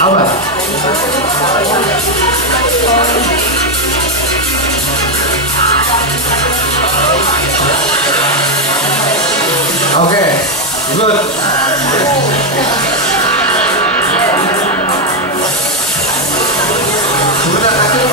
Apa? Oke, good. Sebentar kasih.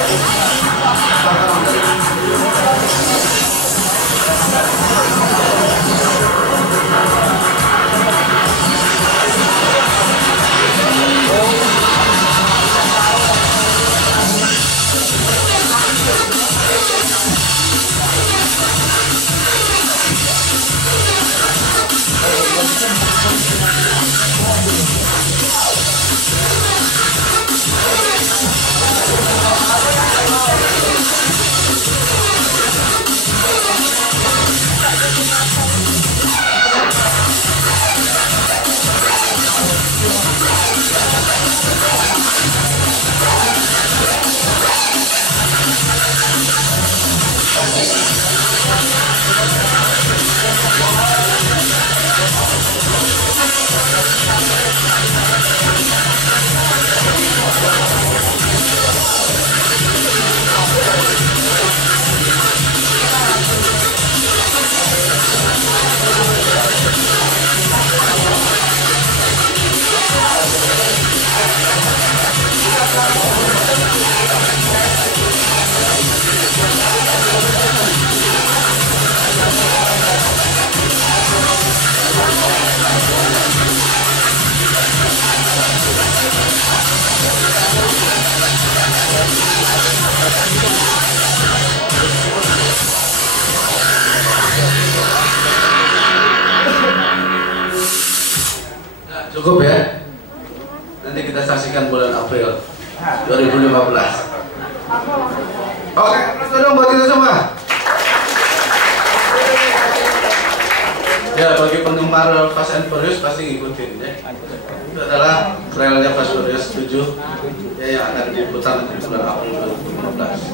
Cukup ya. Nanti kita saksikan bulan April 2015. Oke, tolong buat kita semua. Ya, bagi penggemar Fast and Furious pasti ngikutin ya. Itu adalah trailnya Fast Furious 7 ya, yang akan diputar di bulan April 2015.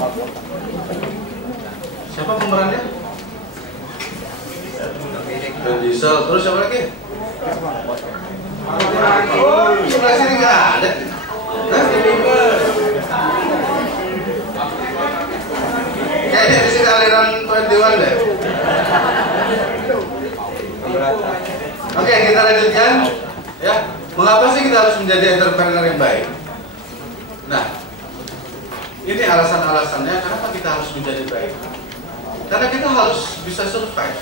Siapa pemerannya? Vin Diesel, terus siapa lagi? Oh, sebelah sini nggak ada. Kayaknya di sini aliran 21 deh. Oke, kita lanjutkan. Ya, mengapa sih kita harus menjadi entrepreneur yang baik? Nah, ini alasan-alasannya kenapa kita harus menjadi baik. Karena kita harus bisa survive.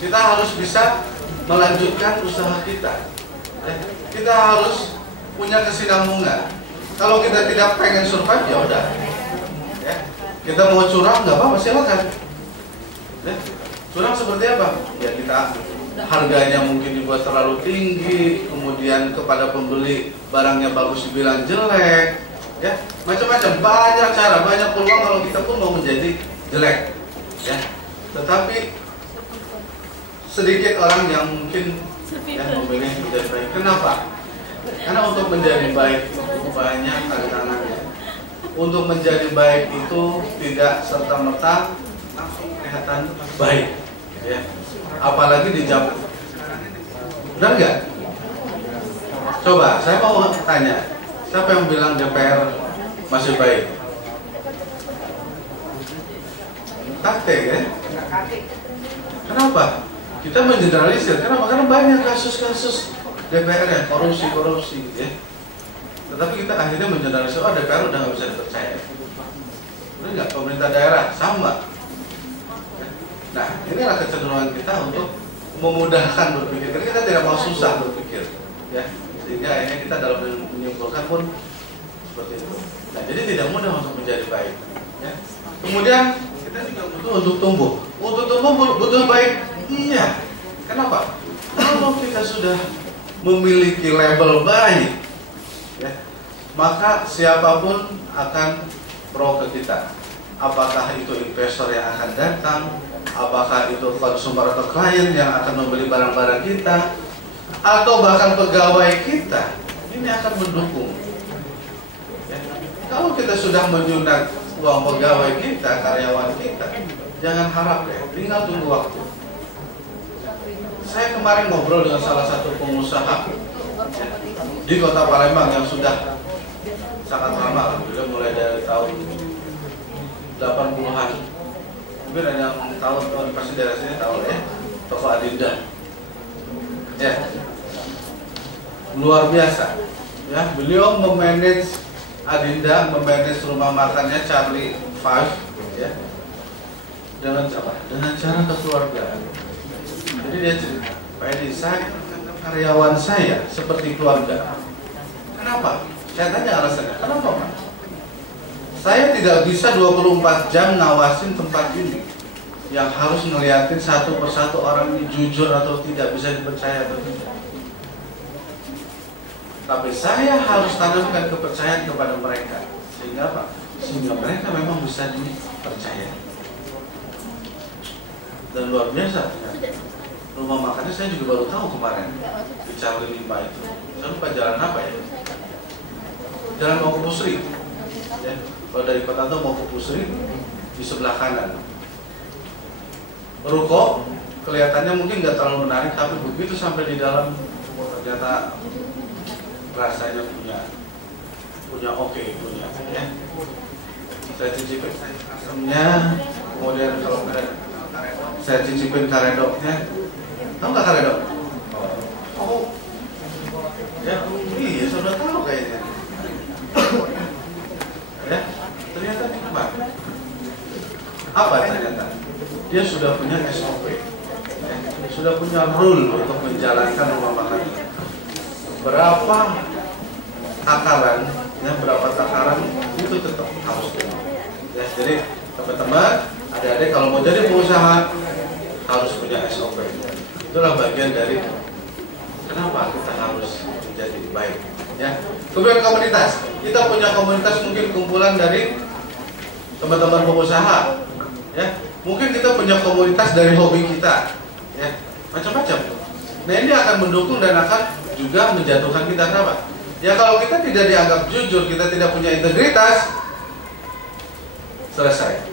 Kita harus bisa melanjutkan usaha kita. Kita harus punya kesinambungan. Kalau kita tidak pengen survive, ya udah. Ya. Kita mau curang nggak apa-apa, silakan. Ya. Curang seperti apa? Ya kita harganya mungkin dibuat terlalu tinggi, kemudian kepada pembeli barangnya bagus dibilang jelek, ya macam-macam, banyak cara, banyak peluang kalau kita pun mau menjadi jelek. Ya. Tetapi sedikit orang yang mungkin memilih menjadi baik. Kenapa? Karena untuk menjadi baik itu banyak tantangannya. Untuk menjadi baik itu tidak serta-merta langsung kelihatan baik, ya. Apalagi di zaman. Benar nggak? Coba, saya mau tanya, siapa yang bilang DPR masih baik? Taktik ya? Kenapa? Kita mengeneralisir. Kenapa? Karena banyak kasus-kasus DPR yang korupsi, ya. Tetapi kita akhirnya mengeneralisir, oh DPR udah nggak bisa dipercaya. Benar nggak? Pemerintah daerah sama. Nah, inilah kecenderungan kita untuk memudahkan berpikir. Kita tidak mau susah berpikir, ya. Sehingga akhirnya kita dalam menyimpulkan pun seperti itu. Nah, jadi tidak mudah untuk menjadi baik. Ya. Kemudian kita juga butuh untuk tumbuh. Untuk tumbuh butuh baik. Iya. Kenapa? Kalau kita sudah memiliki label baik, ya, maka siapapun akan pro ke kita. Apakah itu investor yang akan datang, apakah itu konsumer atau klien yang akan membeli barang-barang kita, atau bahkan pegawai kita, ini akan mendukung. Ya. Kalau kita sudah menyunat uang pegawai kita, karyawan kita, jangan harap deh, tinggal tunggu waktu. Saya kemarin ngobrol dengan salah satu pengusaha di Kota Palembang yang sudah sangat lama, alhamdulillah, mulai dari tahun 80-an. Mungkin ada yang tahu, pasti daerah sini tahu ya, toko Adinda. Ya, luar biasa. Ya, beliau memanage Adinda, memanage rumah makannya Charlie Five, ya, dengan cara kekeluargaan. Jadi dia cerita, Pak Edi, saya karyawan saya seperti keluarga. Kenapa? Saya tanya alasannya. Kenapa, Pak? Saya tidak bisa 24 jam ngawasin tempat ini, yang harus ngeliatin satu persatu orang ini jujur atau tidak, bisa dipercaya atau tidak. Tapi saya harus tanamkan kepercayaan kepada mereka. Sehingga apa? Sehingga mereka memang bisa dipercaya. Dan luar biasa. Rumah makannya saya juga baru tahu kemarin di Charlie 5 itu. Saya lupa jalan apa ya? Jalan mau ke Pusri. Ya. Kalau dari Kota Tua mau ke Pusri, di sebelah kanan. Ruko kelihatannya mungkin nggak terlalu menarik, tapi begitu sampai di dalam ternyata rasanya punya oke, punya ya. Saya cicipin asamnya, kemudian kalau saya cicipin karedoknya. Tahu nggak karedok? Oh, ya, iya sudah tahu kayaknya. Ya, ternyata nikmat. Apa ternyata? Dia sudah punya SOP, ya, sudah punya rule untuk menjalankan rumah makan. Berapa takaran, ya, berapa takaran itu tetap harus ada. Ya, jadi teman-teman, adik-adik kalau mau jadi pengusaha harus punya SOP. Itulah bagian dari kenapa kita harus menjadi baik. Ya. Kemudian komunitas, kita punya komunitas mungkin kumpulan dari teman-teman pengusaha. Ya. Mungkin kita punya komunitas dari hobi kita. Ya. Macam-macam. Nah, ini akan mendukung dan akan juga menjatuhkan kita. Kenapa? Ya, kalau kita tidak dianggap jujur, kita tidak punya integritas, selesai.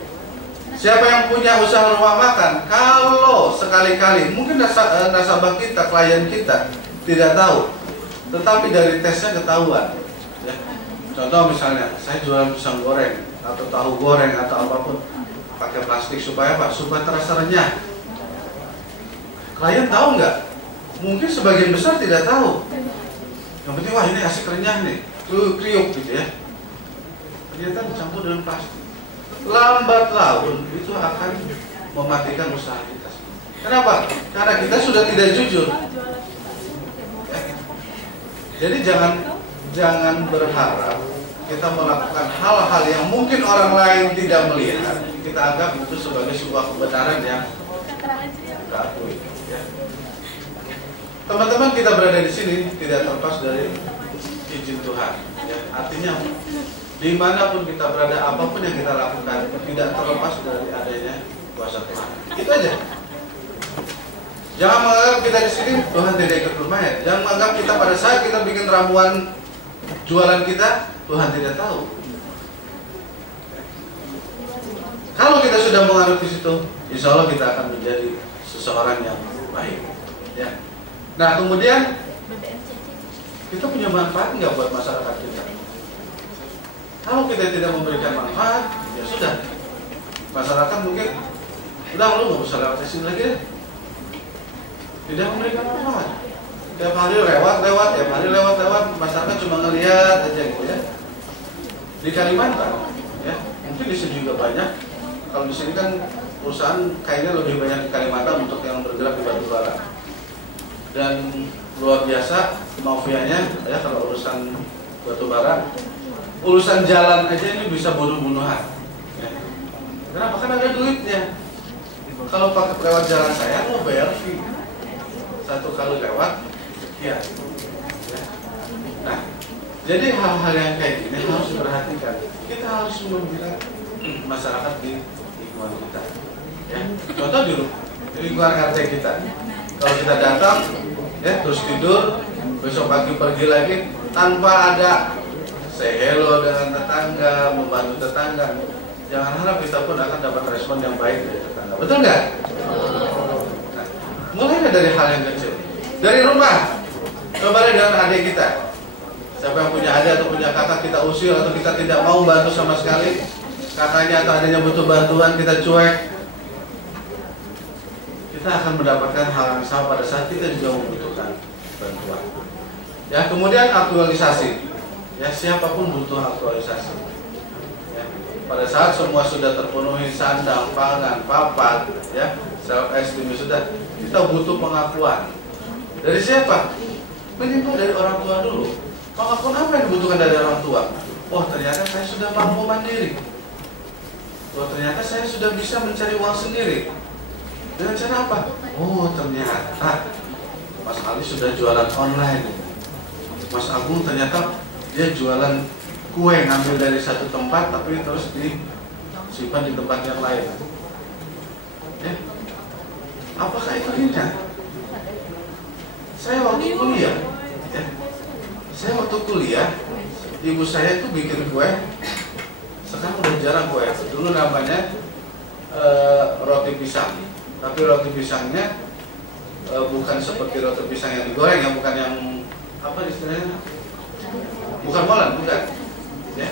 Siapa yang punya usaha rumah makan, kalau sekali-kali, mungkin nasabah kita, klien kita tidak tahu, tetapi dari tesnya ketahuan. Ya. Contoh misalnya, saya jualan pisang goreng, atau tahu goreng, atau apapun, pakai plastik supaya apa? Supaya terasa renyah. Klien tahu nggak? Mungkin sebagian besar tidak tahu. Yang penting, wah ini asik renyah nih, kriuk gitu ya. Ternyata dicampur dengan plastik. Lambat laun itu akan mematikan usaha kita. Kenapa? Karena kita sudah tidak jujur. Ya. Jadi jangan berharap kita melakukan hal-hal yang mungkin orang lain tidak melihat, kita anggap itu sebagai sebuah kebenaran yang kita akui. Ya. Teman-teman, kita berada di sini tidak terlepas dari izin Tuhan. Ya. Artinya dimanapun kita berada, apapun yang kita lakukan tidak terlepas dari adanya kuasa Tuhan. Itu aja. Jangan menganggap kita di sini Tuhan tidak ikut bermain. Jangan menganggap kita pada saat kita bikin ramuan jualan kita Tuhan tidak tahu. Kalau kita sudah menganut di situ, insya Allah kita akan menjadi seseorang yang baik. Ya. Nah, kemudian kita punya manfaat nggak buat masyarakat kita? Kalau kita tidak memberikan manfaat, ya sudah. Masyarakat mungkin, udah lu nggak usah lewat sini lagi deh. Tidak memberikan manfaat. Tiap hari lewat, tiap hari lewat, masyarakat cuma ngelihat aja gitu ya. Di Kalimantan, ya, mungkin di sini juga banyak. Kalau di sini kan perusahaan kayaknya lebih banyak di Kalimantan untuk yang bergerak di batu bara. Dan luar biasa mafianya, ya, kalau urusan batu bara. Urusan jalan aja ini bisa bunuh-bunuhan. Ya. Kenapa? Kan ada duitnya. Kalau pakai lewat jalan saya, lo bayar fee. Satu kali lewat, sekian. Ya. Nah, jadi hal-hal yang kayak gini harus diperhatikan. Kita harus membela masyarakat di lingkungan kita. Ya. Contoh di lingkungan RT kita. Kalau kita datang, ya, terus tidur, besok pagi pergi lagi tanpa ada say hello dengan tetangga, membantu tetangga. Jangan harap kita pun akan dapat respon yang baik dari tetangga. Betul nggak? Nah, mulainya dari hal yang kecil. Dari rumah, coba dengan adik kita. Siapa yang punya adik atau punya kakak kita usir atau kita tidak mau bantu sama sekali, kakaknya atau adiknya butuh bantuan kita cuek, kita akan mendapatkan hal yang sama pada saat kita juga membutuhkan bantuan. Ya, kemudian aktualisasi. Ya, siapapun butuh aktualisasi. Ya, pada saat semua sudah terpenuhi sandang, pangan, papan, ya, self esteem sudah, kita butuh pengakuan. Dari siapa? Minimal dari orang tua dulu. Pengakuan apa yang dibutuhkan dari orang tua? Oh, ternyata saya sudah mampu mandiri. Oh, ternyata saya sudah bisa mencari uang sendiri. Dengan cara apa? Oh, ternyata Mas Ali sudah jualan online. Mas Agung ternyata dia jualan kue, ngambil dari satu tempat tapi terus disimpan di tempat yang lain. Ya. Apakah itu hina? Saya waktu kuliah, ya, ibu saya itu bikin kue. Sekarang udah jarang kue. Dulu namanya roti pisang, tapi roti pisangnya bukan seperti roti pisang yang digoreng, yang bukan yang apa istilahnya? Bukan molen, bukan. Ya.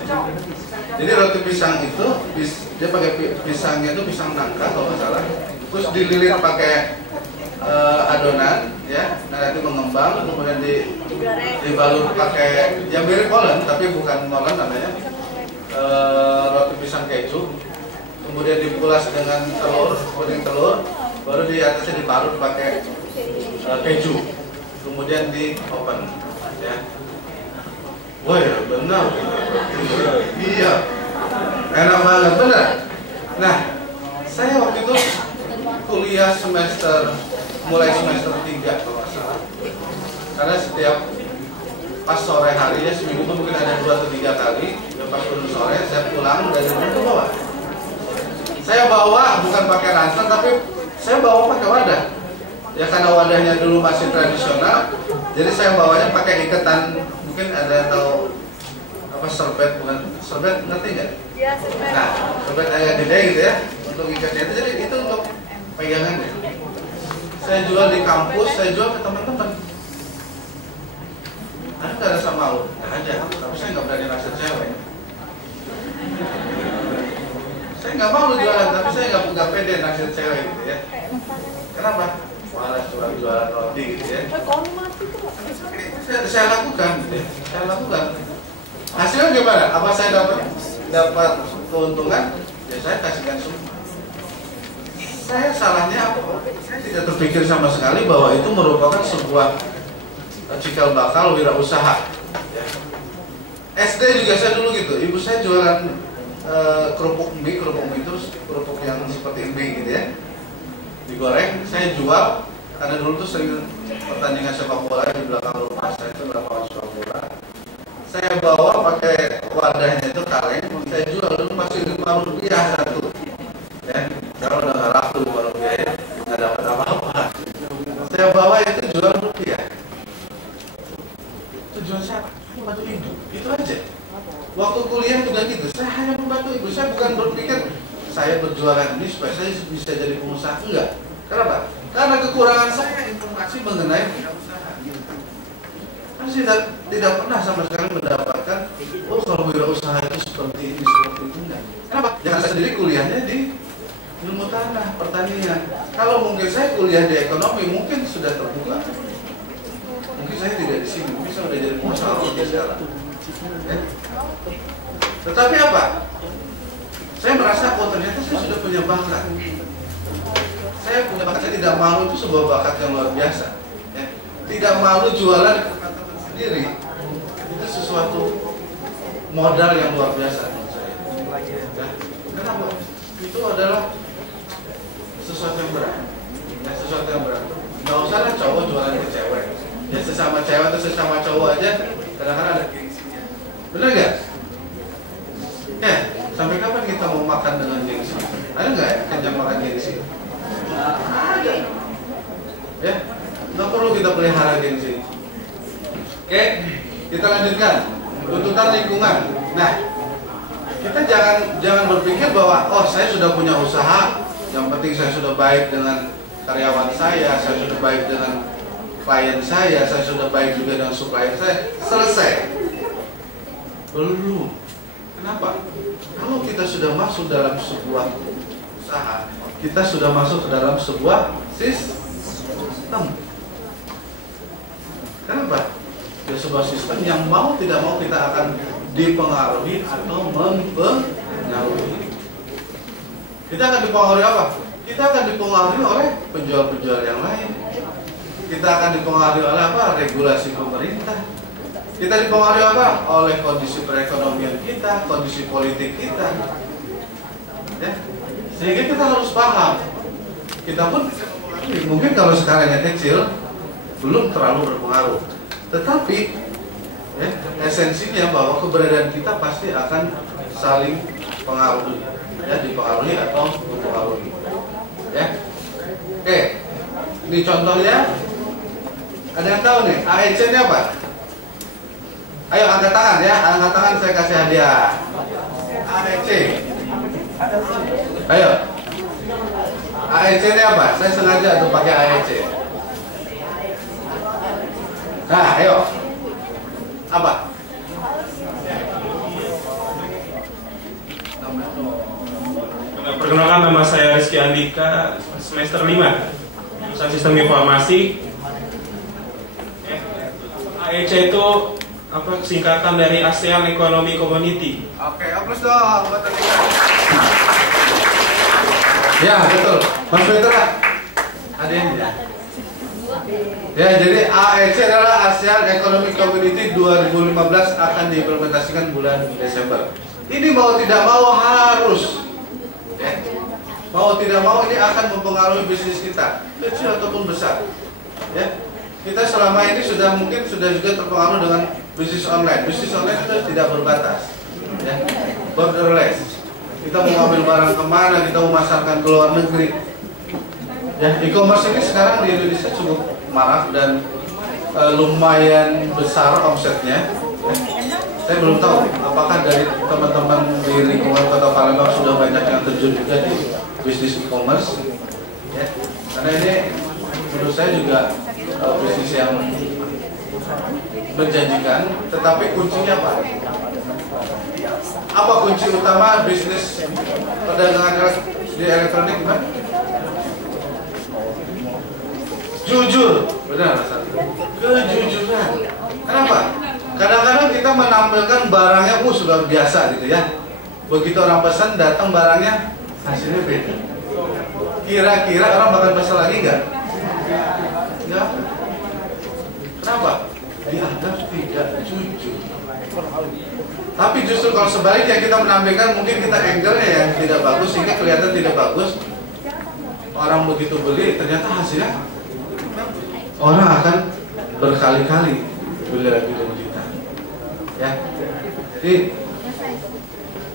Jadi roti pisang itu dia pakai pisangnya itu pisang nangka kalau nggak salah. Terus dililit pakai adonan, ya, nanti mengembang, kemudian dibalut pakai yang mirip molen tapi bukan molen namanya, roti pisang keju, kemudian dipulas dengan telur, kuning telur, baru di atasnya dibalut pakai keju, kemudian di oven, ya. Wah, ya, benar, iya, enak banget, benar. Nah, saya waktu itu kuliah mulai semester 3 kalau nggak salah. Karena setiap pas sore harinya seminggu itu mungkin ada 2 atau 3 kali. Dan pas sore saya pulang dari rumah ke bawah. Saya bawa bukan pakai ransel tapi saya bawa pakai wadah. Ya karena wadahnya dulu masih tradisional, jadi saya bawanya pakai iketan. Mungkin ada yang tahu apa serbet, bukan serbet, ngerti nggak? Iya, serbet. Nah, serbet agak gede gitu ya untuk ikatnya. Jadi itu untuk pegangannya. Saya jual di kampus, saya jual ke teman-teman. Ada nggak rasa malu? Nggak ada, tapi saya nggak berani rasa cewek. Saya nggak malu jualan, tapi saya nggak pede naksir cewek gitu ya. Kenapa? Malas jualan roti gitu ya. Saya lakukan, gitu ya. Saya lakukan. Hasilnya gimana? Apa saya dapat keuntungan? Ya saya kasihkan semua. Saya salahnya apa? Saya tidak terpikir sama sekali bahwa itu merupakan sebuah cikal bakal wirausaha. Ya. SD juga saya dulu gitu. Ibu saya jualan kerupuk mie terus kerupuk yang seperti mie gitu ya. Digoreng, saya jual karena dulu tuh sering pertandingan sepak bola di belakang rumah saya itu lapangan sepak bola. Saya bawa pakai wadahnya itu kaleng, saya jual dulu masih Rp5 satu. Ya, kalau udah nggak laku Rp5 ya, nggak dapat apa-apa. Saya bawa itu jual rupiah. Tujuan saya membantu ibu, itu aja. Waktu kuliah juga gitu, saya hanya membantu ibu. Saya bukan berpikir saya berjualan ini supaya saya bisa jadi pengusaha, enggak. Kenapa? Karena kekurangan saya informasi mengenai wirausaha. Saya tidak pernah sama sekali mendapatkan, oh kalau wirausaha itu seperti ini, seperti itu, enggak. Kenapa? Jangan saya sendiri kuliahnya di ilmu tanah, pertanian. Kalau mungkin saya kuliah di ekonomi, mungkin sudah terbuka. Mungkin saya tidak di sini, mungkin saya sudah jadi pengusaha sekarang. Ya. Tetapi apa? Saya merasa, oh ternyata saya sudah punya bakat. Saya punya bakat, saya tidak malu, itu sebuah bakat yang luar biasa. Ya. Tidak malu jualan di tempat sendiri, itu sesuatu modal yang luar biasa menurut saya. Ya. Kenapa? Itu adalah sesuatu yang berat. Ya, sesuatu yang berat. Nggak usah lah cowok jualan ke cewek. Ya sesama cewek atau sesama cowok aja kadang-kadang ada gengsinya. Benar nggak? Ya, sampai kapan kita mau makan dengan gengsi? Ada nggak ya kenyang makan gengsi? Ada. Ya, nggak perlu kita pelihara gengsi. Oke, kita lanjutkan. Tuntutan lingkungan. Nah, kita jangan berpikir bahwa oh saya sudah punya usaha, yang penting saya sudah baik dengan karyawan saya sudah baik dengan klien saya sudah baik juga dengan supplier saya, selesai. Belum. Kenapa? Kalau kita sudah masuk dalam sebuah usaha, kita sudah masuk ke dalam sebuah sistem. Kenapa? Ya, sebuah sistem yang mau tidak mau kita akan dipengaruhi atau mempengaruhi. Kita akan dipengaruhi apa? Kita akan dipengaruhi oleh penjual-penjual yang lain. Kita akan dipengaruhi oleh apa? Regulasi pemerintah. Kita dipengaruhi apa? Oleh kondisi perekonomian kita, kondisi politik kita. Ya. Sehingga kita harus paham. Kita pun mungkin kalau skalanya kecil belum terlalu berpengaruh. Tetapi ya, esensinya bahwa keberadaan kita pasti akan saling pengaruhi, ya, dipengaruhi atau mempengaruhi. Ya. Oke. Ini contohnya. Ada yang tahu nih, AEC ini apa? Ayo angkat tangan ya, angkat tangan saya kasih hadiah. AEC. Ayo. AEC ini apa? Saya sengaja untuk pakai AEC. Nah, ayo. Apa? Perkenalkan, nama saya Rizky Andika, semester 5 jurusan Sistem Informasi. AEC itu apa, singkatan dari ASEAN Economic Community. Oke, aplaus dong buat Andika. Ya, betul. Mas Petra, ada ini ya. Ya, jadi AEC adalah ASEAN Economic Community 2015 akan diimplementasikan bulan Desember. Ini mau tidak mau harus, ya. Mau tidak mau ini akan mempengaruhi bisnis kita, kecil ataupun besar. Ya, kita selama ini mungkin sudah juga terpengaruh dengan bisnis online. Bisnis online itu tidak berbatas, ya, borderless. Kita mau ngambil barang kemana, kita mau masarkan ke luar negeri. Ya, e-commerce ini sekarang di Indonesia cukup marak dan lumayan besar omsetnya. Ya. Saya belum tahu apakah dari teman-teman di lingkungan Kota Palembang sudah banyak yang terjun juga di bisnis e-commerce. Ya. Karena ini menurut saya juga bisnis yang menjanjikan, tetapi kuncinya apa? Apa kunci utama bisnis perdagangan di elektronik? Gimana? Jujur, benar. Kejujuran. Kenapa? Kadang-kadang kita menampilkan barangnya sudah biasa gitu ya. Begitu orang pesan datang barangnya hasilnya beda. Kira-kira orang bakal pesan lagi nggak? Nggak. Kenapa? Dianggap tidak jujur. Tapi justru kalau sebaliknya kita menampilkan mungkin kita angle-nya yang tidak bagus sehingga kelihatan tidak bagus. Orang begitu beli ternyata hasilnya orang akan berkali-kali beli lagi dari kita. Ya. Jadi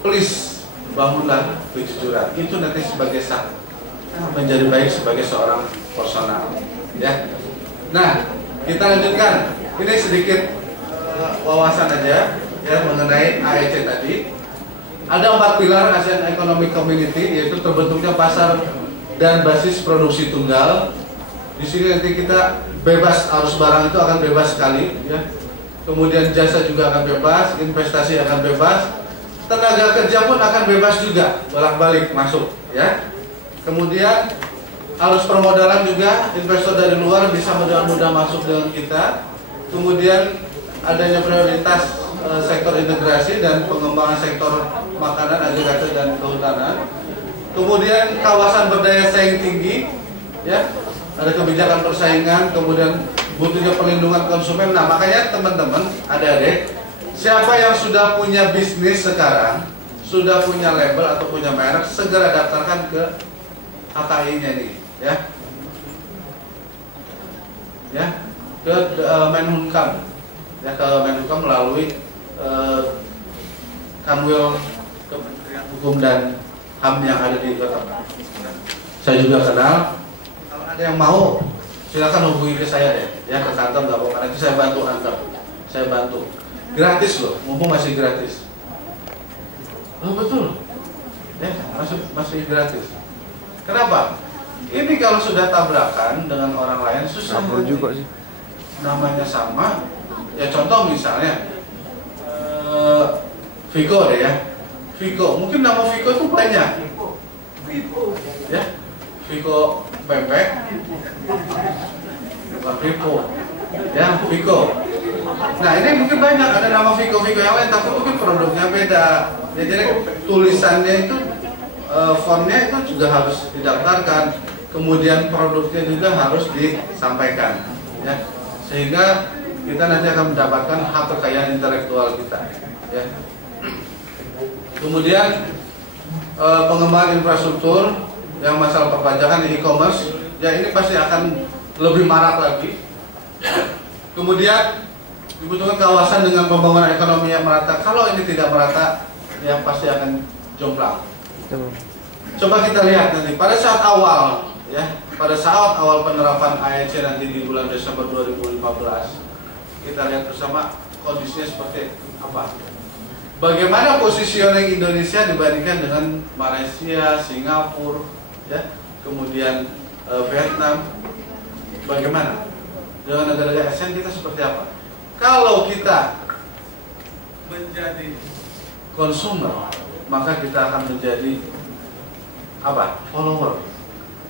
please bangunlah kejujuran. Itu nanti sebagai menjadi baik sebagai seorang personal. Ya. Nah, kita lanjutkan. Ini sedikit wawasan aja ya mengenai AEC tadi. Ada 4 pilar ASEAN Economic Community, yaitu terbentuknya pasar dan basis produksi tunggal. Di sini nanti kita bebas, arus barang itu akan bebas sekali ya. Kemudian jasa juga akan bebas, investasi akan bebas, tenaga kerja pun akan bebas juga, bolak-balik masuk ya. Kemudian arus permodalan juga, investor dari luar bisa mudah-mudah masuk dengan kita. Kemudian adanya prioritas sektor integrasi dan pengembangan sektor makanan, agregator dan kehutanan. Kemudian kawasan berdaya saing tinggi ya. Ada kebijakan persaingan, kemudian butuhnya perlindungan konsumen. Nah, makanya teman-teman, adik-adik, siapa yang sudah punya bisnis sekarang, sudah punya label atau punya merek, segera daftarkan ke HKI-nya nih, ya. Ya, ke Menhumkam. Ya, ke Menhumkam melalui Kanwil Kementerian Hukum dan HAM yang ada di Kota. Saya juga kenal. Ada yang mau, silakan hubungi ke saya deh, ya, ke kantor nggak apa-apa. Nanti saya bantu antar, saya bantu, gratis loh, mumpung masih gratis. Oh betul, ya masih gratis. Kenapa? Ini kalau sudah tabrakan dengan orang lain susah. Juga sih. Namanya sama, ya contoh misalnya Viko deh ya. Viko, mungkin nama Viko itu banyak. Ya, Viko pempek, Vivo, ya Viko. Nah ini mungkin banyak ada nama Viko yang lain, tapi mungkin produknya beda. Ya, jadi tulisannya itu, fontnya itu juga harus didaftarkan. Kemudian produknya juga harus disampaikan. Ya, sehingga kita nanti akan mendapatkan hak kekayaan intelektual kita. Ya. Kemudian pengembangan infrastruktur yang masalah perpajakan di e-commerce, ya ini pasti akan lebih marak lagi. Kemudian dibutuhkan kawasan dengan pembangunan ekonomi yang merata. Kalau ini tidak merata, ya pasti akan jomplang. Coba kita lihat nanti pada saat awal, ya pada saat awal penerapan AEC nanti di bulan Desember 2015, kita lihat bersama kondisinya seperti apa. Bagaimana positioning Indonesia dibandingkan dengan Malaysia, Singapura, ya, kemudian Vietnam, bagaimana? Dengan negara-negara ASEAN kita seperti apa? Kalau kita menjadi konsumer, maka kita akan menjadi apa? Follower.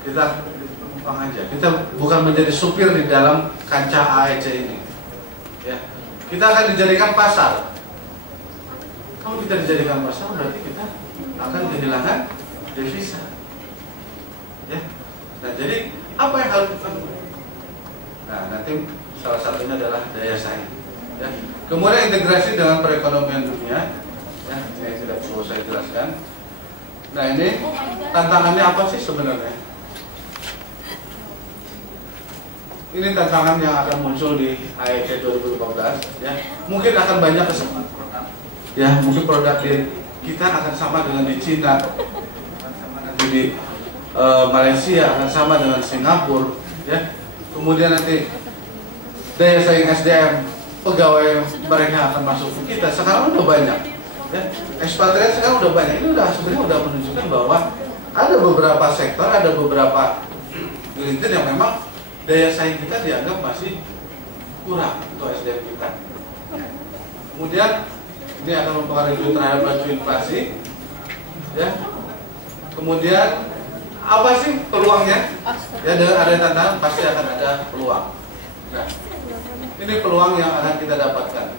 Kita numpang aja. Kita bukan menjadi supir di dalam kancah AEC ini. Ya, kita akan dijadikan pasar. Kalau kita dijadikan pasar, berarti kita akan kehilangan devisa. Ya. Nah, jadi apa yang harus kita lakukan? Nah, nanti salah satunya adalah daya saing. Ya. Kemudian integrasi dengan perekonomian dunia. Ya, ini tidak perlu saya jelaskan. Nah, ini tantangannya apa sih sebenarnya? Ini tantangan yang akan muncul di AEC 2015. Ya, mungkin akan banyak kesempatan. Ya, mungkin produk di kita akan sama dengan di Cina, akan sama nanti di Malaysia, akan sama dengan Singapura, ya. Kemudian nanti daya saing SDM pegawai mereka akan masuk ke kita. Sekarang udah banyak, ya. Ekspatriat sekarang udah banyak. Ini udah sebenarnya udah menunjukkan bahwa ada beberapa sektor, ada beberapa gelintir yang memang daya saing kita dianggap masih kurang untuk SDM kita. Kemudian ini akan mempengaruhi terhadap laju inflasi, ya. Kemudian apa sih peluangnya? Ya, dengan ada tantangan pasti akan ada peluang. Nah, ini peluang yang akan kita dapatkan.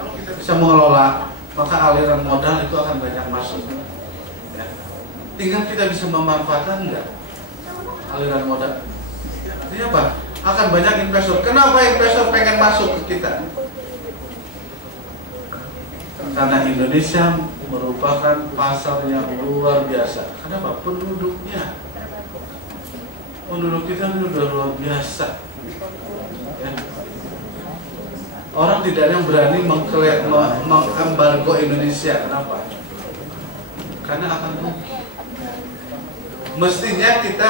Kalau kita bisa mengelola, maka aliran modal itu akan banyak masuk. Ya. Tinggal kita bisa memanfaatkan enggak aliran modal. Artinya apa? Akan banyak investor. Kenapa investor pengen masuk ke kita? Karena Indonesia merupakan pasar yang luar biasa. Kenapa? Penduduknya, penduduk kita ini udah luar biasa. Ya. Orang tidak ada yang berani mengembargo Indonesia. Kenapa? Karena akan rugi. Mestinya kita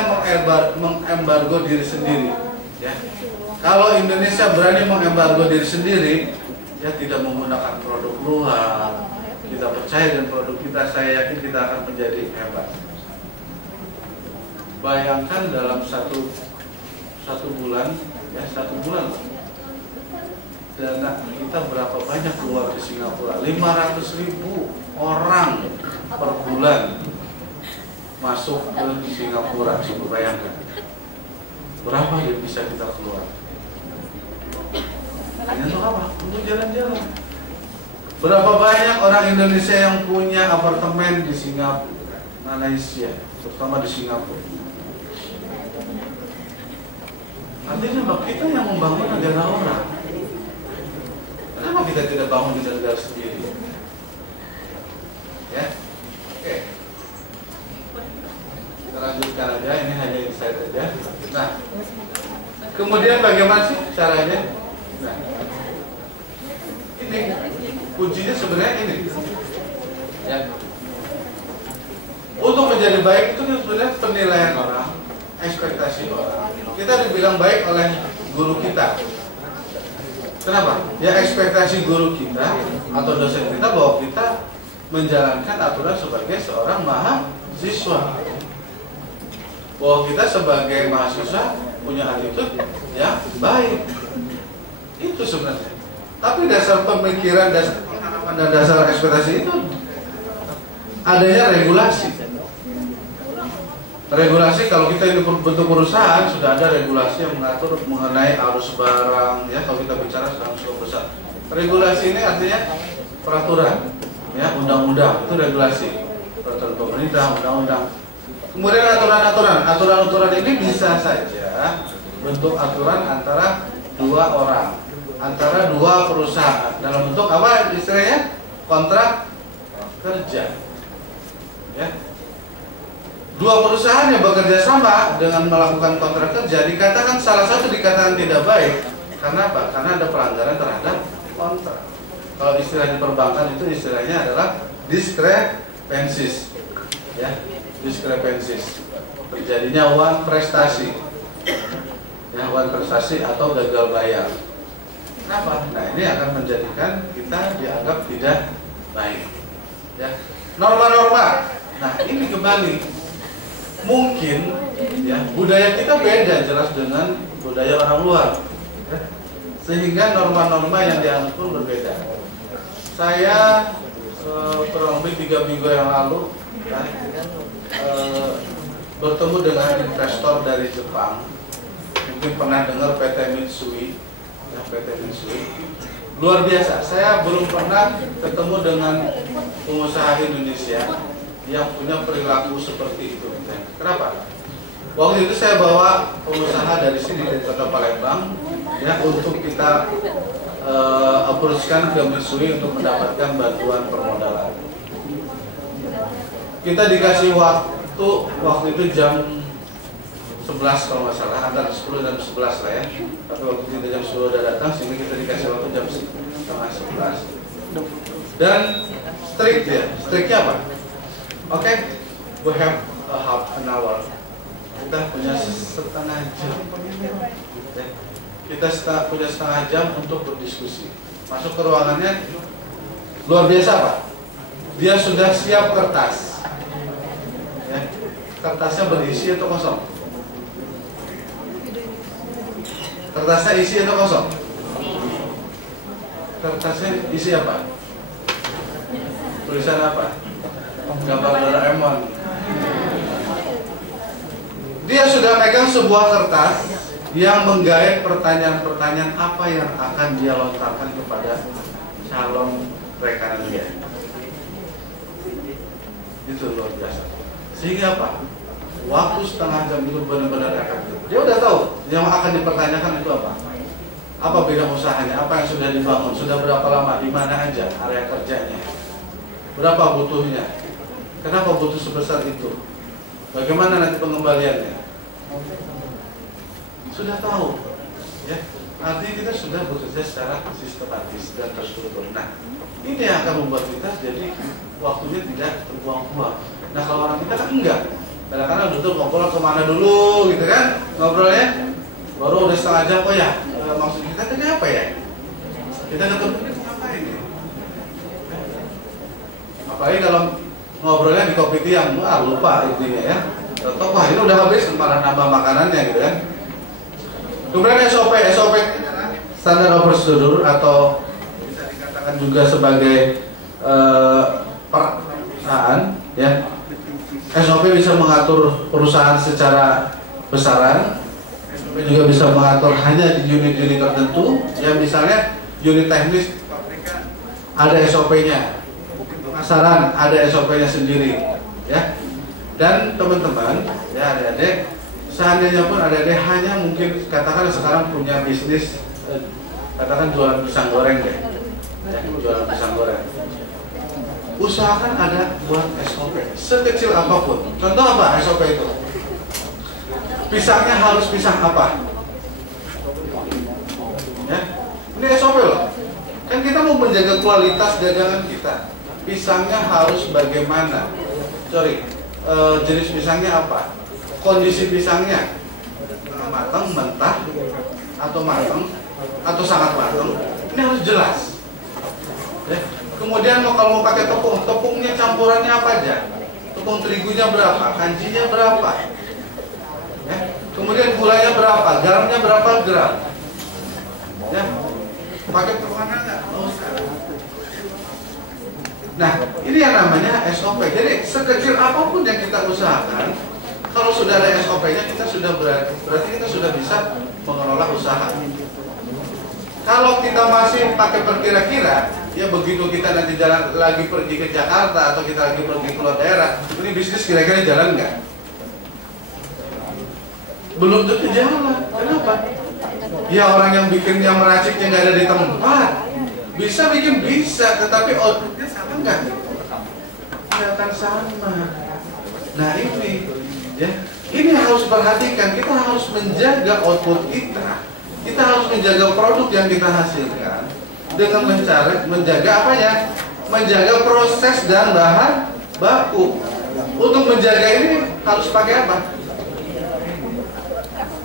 mengembargo diri sendiri. Ya. Kalau Indonesia berani mengembargo diri sendiri, ya tidak menggunakan produk luar, kita percaya dengan produk kita, saya yakin kita akan menjadi hebat. Bayangkan dalam satu bulan, ya 1 bulan, dana kita berapa banyak keluar di Singapura? 500.000 orang per bulan masuk ke Singapura. Coba bayangkan berapa yang bisa kita keluar. Hanya untuk apa? Untuk jalan-jalan. Berapa banyak orang Indonesia yang punya apartemen di Singapura, Malaysia, terutama di Singapura. Artinya kita yang membangun negara orang. Kenapa kita tidak bangun di negara sendiri? Ya, oke. Kita lanjutkan aja. Ini hanya insight saja. Nah, kemudian bagaimana sih caranya? Nah, ini kuncinya sebenarnya ini. Ya. Untuk menjadi baik itu sebenarnya penilaian orang, ekspektasi orang. Kita dibilang baik oleh guru kita. Kenapa? Ya ekspektasi guru kita atau dosen kita bahwa kita menjalankan aturan sebagai seorang mahasiswa. Bahwa kita sebagai mahasiswa punya attitude yang baik. Itu sebenarnya. Tapi dasar pemikiran, dasar pengalaman pada dasar ekspektasi itu adanya regulasi. Regulasi, kalau kita ini bentuk perusahaan sudah ada regulasi yang mengatur mengenai arus barang, ya. Kalau kita bicara sekarang skop besar, regulasi ini artinya peraturan, ya, undang-undang itu regulasi, peraturan pemerintah, undang-undang. Kemudian aturan-aturan ini bisa saja bentuk aturan antara dua orang, antara dua perusahaan dalam bentuk apa istilahnya, kontrak kerja, ya. Dua perusahaan yang bekerja sama dengan melakukan kontrak kerja dikatakan salah satu dikatakan tidak baik. Karena apa? Karena ada pelanggaran terhadap kontrak. Kalau istilah di perbankan itu istilahnya adalah diskrepensis, ya, diskrepensis. Terjadinya uang prestasi, ya, uang prestasi atau gagal bayar. Kenapa? Nah, ini akan menjadikan kita dianggap tidak baik, ya. Norma-norma. Nah, ini kembali. Mungkin, ya, budaya kita beda jelas dengan budaya orang luar, ya. Sehingga norma-norma yang dianggap pun berbeda. Saya kurang lebih 3 minggu yang lalu, ya, bertemu dengan investor dari Jepang. Mungkin pernah dengar PT Mitsui, ya, PT Mitsui. Luar biasa. Saya belum pernah ketemu dengan pengusaha Indonesia yang punya perilaku seperti itu. Kenapa? Waktu itu saya bawa pengusaha dari sini, dari Kota Palembang, ya, untuk kita approach-kan ke Mitsui untuk mendapatkan bantuan permodalan. Kita dikasih waktu itu jam 11 kalau nggak salah, antara 10 dan 11 lah, ya. Tapi waktu kita jam 10 udah datang, sehingga kita dikasih waktu jam setengah 11. Dan strict, ya. Strictnya apa? Oke, we have a half an hour. Kita punya setengah jam. Ya. Kita punya setengah jam untuk berdiskusi. Masuk ke ruangannya, luar biasa Pak. Dia sudah siap kertas. Ya. Kertasnya berisi atau kosong? Kertasnya isi atau kosong? Kertasnya isi apa? Tulisan apa? Gambar Doraemon. Dia sudah megang sebuah kertas yang menggait pertanyaan-pertanyaan apa yang akan dia lontarkan kepada calon rekan dia. Itu luar biasa. Sehingga apa? Waktu setengah jam itu benar-benar efektif. Dia udah tahu yang akan dipertanyakan itu apa. Apa bidang usahanya, apa yang sudah dibangun, sudah berapa lama, di mana aja area kerjanya, berapa butuhnya, kenapa butuh sebesar itu, bagaimana nanti pengembaliannya. Sudah tahu, ya. Artinya kita sudah bekerja secara sistematis dan terstruktur. Nah, ini yang akan membuat kita jadi waktunya tidak terbuang-buang. Nah, kalau orang kita kan enggak. Kadang-kadang betul ngobrol kemana dulu, gitu kan? Ngobrolnya baru udah setengah jam. Oh ya, maksud kita tadi apa ya? Kita ketemu ngapain ya? Apalagi kalau ngobrolnya di kopi tiam, lupa intinya ya. Atau wah ini udah habis, malah nambah makanannya gitu kan. Kemudian SOP adalah standar prosedur atau bisa dikatakan juga sebagai perusahaan, ya. SOP bisa mengatur perusahaan secara besaran, SOP juga bisa mengatur hanya di unit-unit tertentu, ya misalnya unit teknis ada SOP-nya, pemasaran ada SOP-nya sendiri, ya. Dan teman-teman, ya adik-adik, seandainya pun adik-adik hanya mungkin katakan sekarang punya bisnis, katakan jualan pisang goreng deh, ya, jualan pisang goreng. Usahakan ada buat SOP sekecil apapun. Contoh apa SOP itu? Pisangnya harus pisang apa? Ya, ini SOP loh. Kan kita mau menjaga kualitas dagangan kita. Pisangnya harus bagaimana? Jenis pisangnya apa? Kondisi pisangnya matang, mentah, atau matang, atau sangat matang. Ini harus jelas. Ya. Kemudian kalau mau pakai tepung, tepungnya campurannya apa aja? Tepung terigunya berapa? Kanjinya berapa? Ya. Kemudian gulanya berapa? Garamnya berapa gram? Ya. Pakai tepung nggak? Oh, Nah, ini yang namanya SOP. Jadi sekecil apapun yang kita usahakan, kalau sudah ada SOP-nya, kita sudah berarti kita sudah bisa mengelola usaha. Kalau kita masih pakai perkira-kira, ya begitu kita nanti jalan lagi pergi ke Jakarta atau kita lagi pergi keluar daerah, ini bisnis kira-kira jalan nggak? Belum tentu jalan. Kenapa? Ya orang yang bikin, yang meraciknya nggak ada di tempat. Bisa bikin bisa, tetapi outputnya sama nggak? Nggak akan sama. Nah ini, ya ini harus perhatikan. Kita harus menjaga output kita. Kita harus menjaga produk yang kita hasilkan dengan menjaga apanya? Menjaga proses dan bahan baku. Untuk menjaga ini harus pakai apa?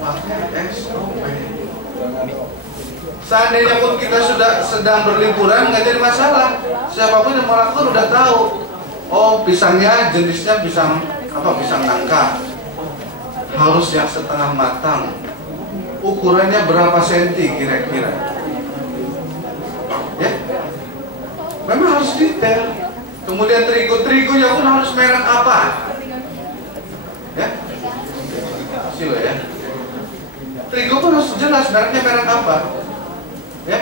Pakai SOP. Seandainya pun kita sudah sedang berliburan, nggak jadi masalah. Siapapun yang mau lakukan udah tahu. Oh, pisangnya jenisnya pisang apa? Pisang nangka. Harus yang setengah matang. Ukurannya berapa senti kira-kira? Ya, memang harus detail. Kemudian terigu-terigunya pun harus merek apa? Ya, sila ya. Terigu pun harus jelas mereknya merek apa. Ya,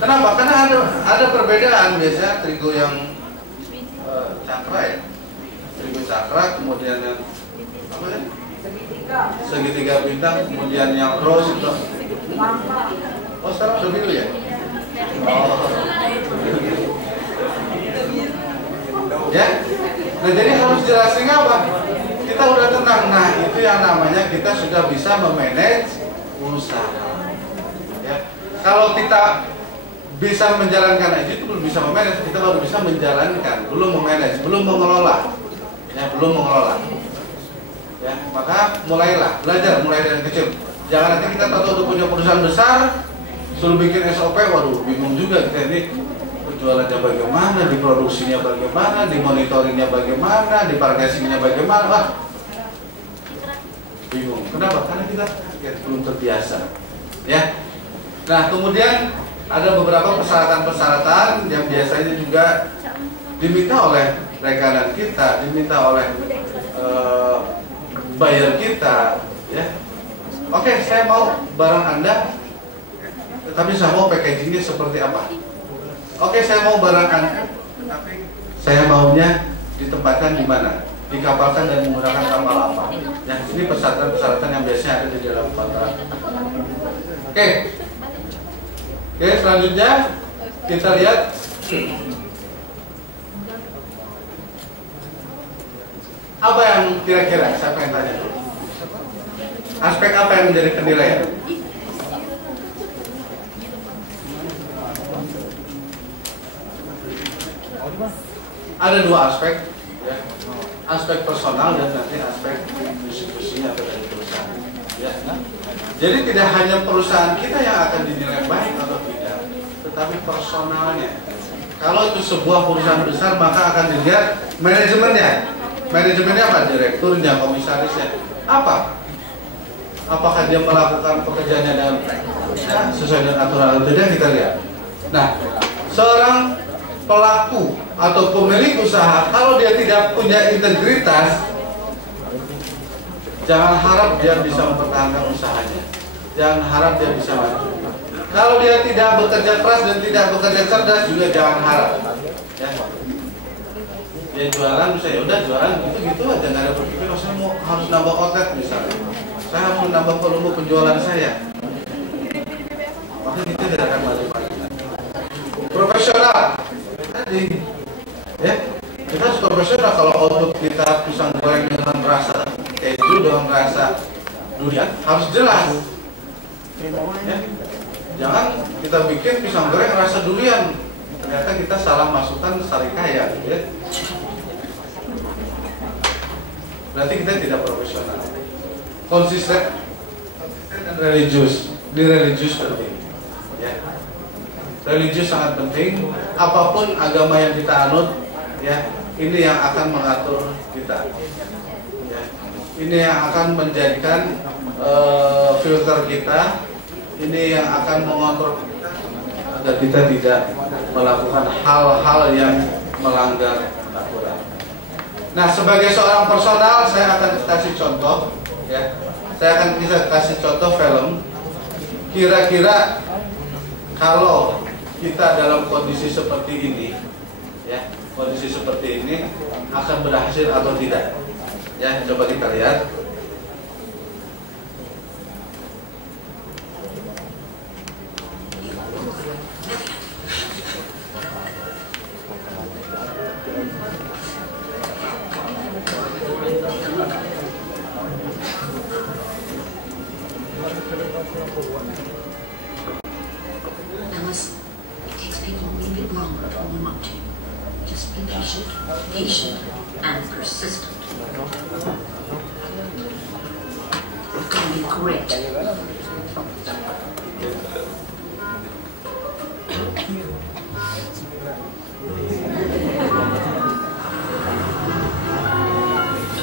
kenapa? Karena ada perbedaan biasanya terigu yang cakra ya, terigu cakra, kemudian yang apa ya? Segitiga bintang, kemudian yang rose itu. Oh sekarang udah gitu ya? Oh. Ya, nah jadi harus jelasin apa? Kita udah tenang. Nah itu yang namanya kita sudah bisa memanage usaha. Ya, kalau kita bisa menjalankan aja itu belum bisa memanage, kita baru bisa menjalankan, belum memanage, belum mengelola. Ya, belum mengelola. Ya, maka mulailah belajar mulai dari kecil. Jangan nanti kita tahu udah punya perusahaan besar, suruh bikin SOP, waduh bingung juga kita ini penjualannya bagaimana, diproduksinya bagaimana, dimonitoringnya bagaimana, diparkasinya bagaimana, wah bingung. Kenapa? Karena kita belum terbiasa. Ya. Nah kemudian ada beberapa persyaratan-persyaratan yang biasanya juga diminta oleh rekanan kita, diminta oleh bayar kita, ya. Oke, saya mau barang Anda, tapi saya mau packagingnya seperti apa? Oke, saya mau barang Anda, tapi saya maunya ditempatkan di mana? Dikapalkan dan menggunakan kapal apa? Ya, ini persyaratan-persyaratan yang biasanya ada di dalam kontrak. Oke, selanjutnya kita lihat. Apa yang kira-kira siapa yang tanya? Aspek apa yang menjadi penilaian? Ada dua aspek, ya. Aspek personal dan nanti aspek distribusinya atau dari perusahaan. Ya. Jadi tidak hanya perusahaan kita yang akan dinilai baik atau tidak, tetapi personalnya. Kalau itu sebuah perusahaan besar maka akan dilihat manajemennya. Manajemennya apa? Direkturnya, komisarisnya. Apa? Apakah dia melakukan pekerjaannya dengan sesuai dengan aturan atau tidak, kita lihat. Nah, seorang pelaku atau pemilik usaha kalau dia tidak punya integritas, jangan harap dia bisa mempertahankan usahanya. Jangan harap dia bisa maju. Kalau dia tidak bekerja keras dan tidak bekerja cerdas juga jangan harap. Ya. Dia jualan, misalnya udah jualan gitu-gitu aja, nggak ada berpikir, oh saya mau harus nambah outlet misalnya, saya harus menambah volume penjualan saya, maka kita tidak akan maju-maju. Profesional, tadi, ya kita harus profesional. Kalau output kita pisang goreng dengan rasa keju, dengan rasa durian, harus jelas. Ya. Jangan kita bikin pisang goreng rasa durian, ternyata kita salah masukkan sarikaya, ya. Berarti kita tidak profesional. Konsisten dan religius. Di religius penting. Ya. Religius sangat penting. Apapun agama yang kita anut, ya, ini yang akan mengatur kita. Ya. Ini yang akan menjadikan filter kita. Ini yang akan mengontrol kita agar kita tidak melakukan hal-hal yang melanggar aturan. Nah, sebagai seorang personal, saya akan kasih contoh, ya. Saya akan kasih contoh film. Kira-kira kalau kita dalam kondisi seperti ini, ya, kondisi seperti ini akan berhasil atau tidak? Ya, coba kita lihat. Patient and persistent. It's going to be great. In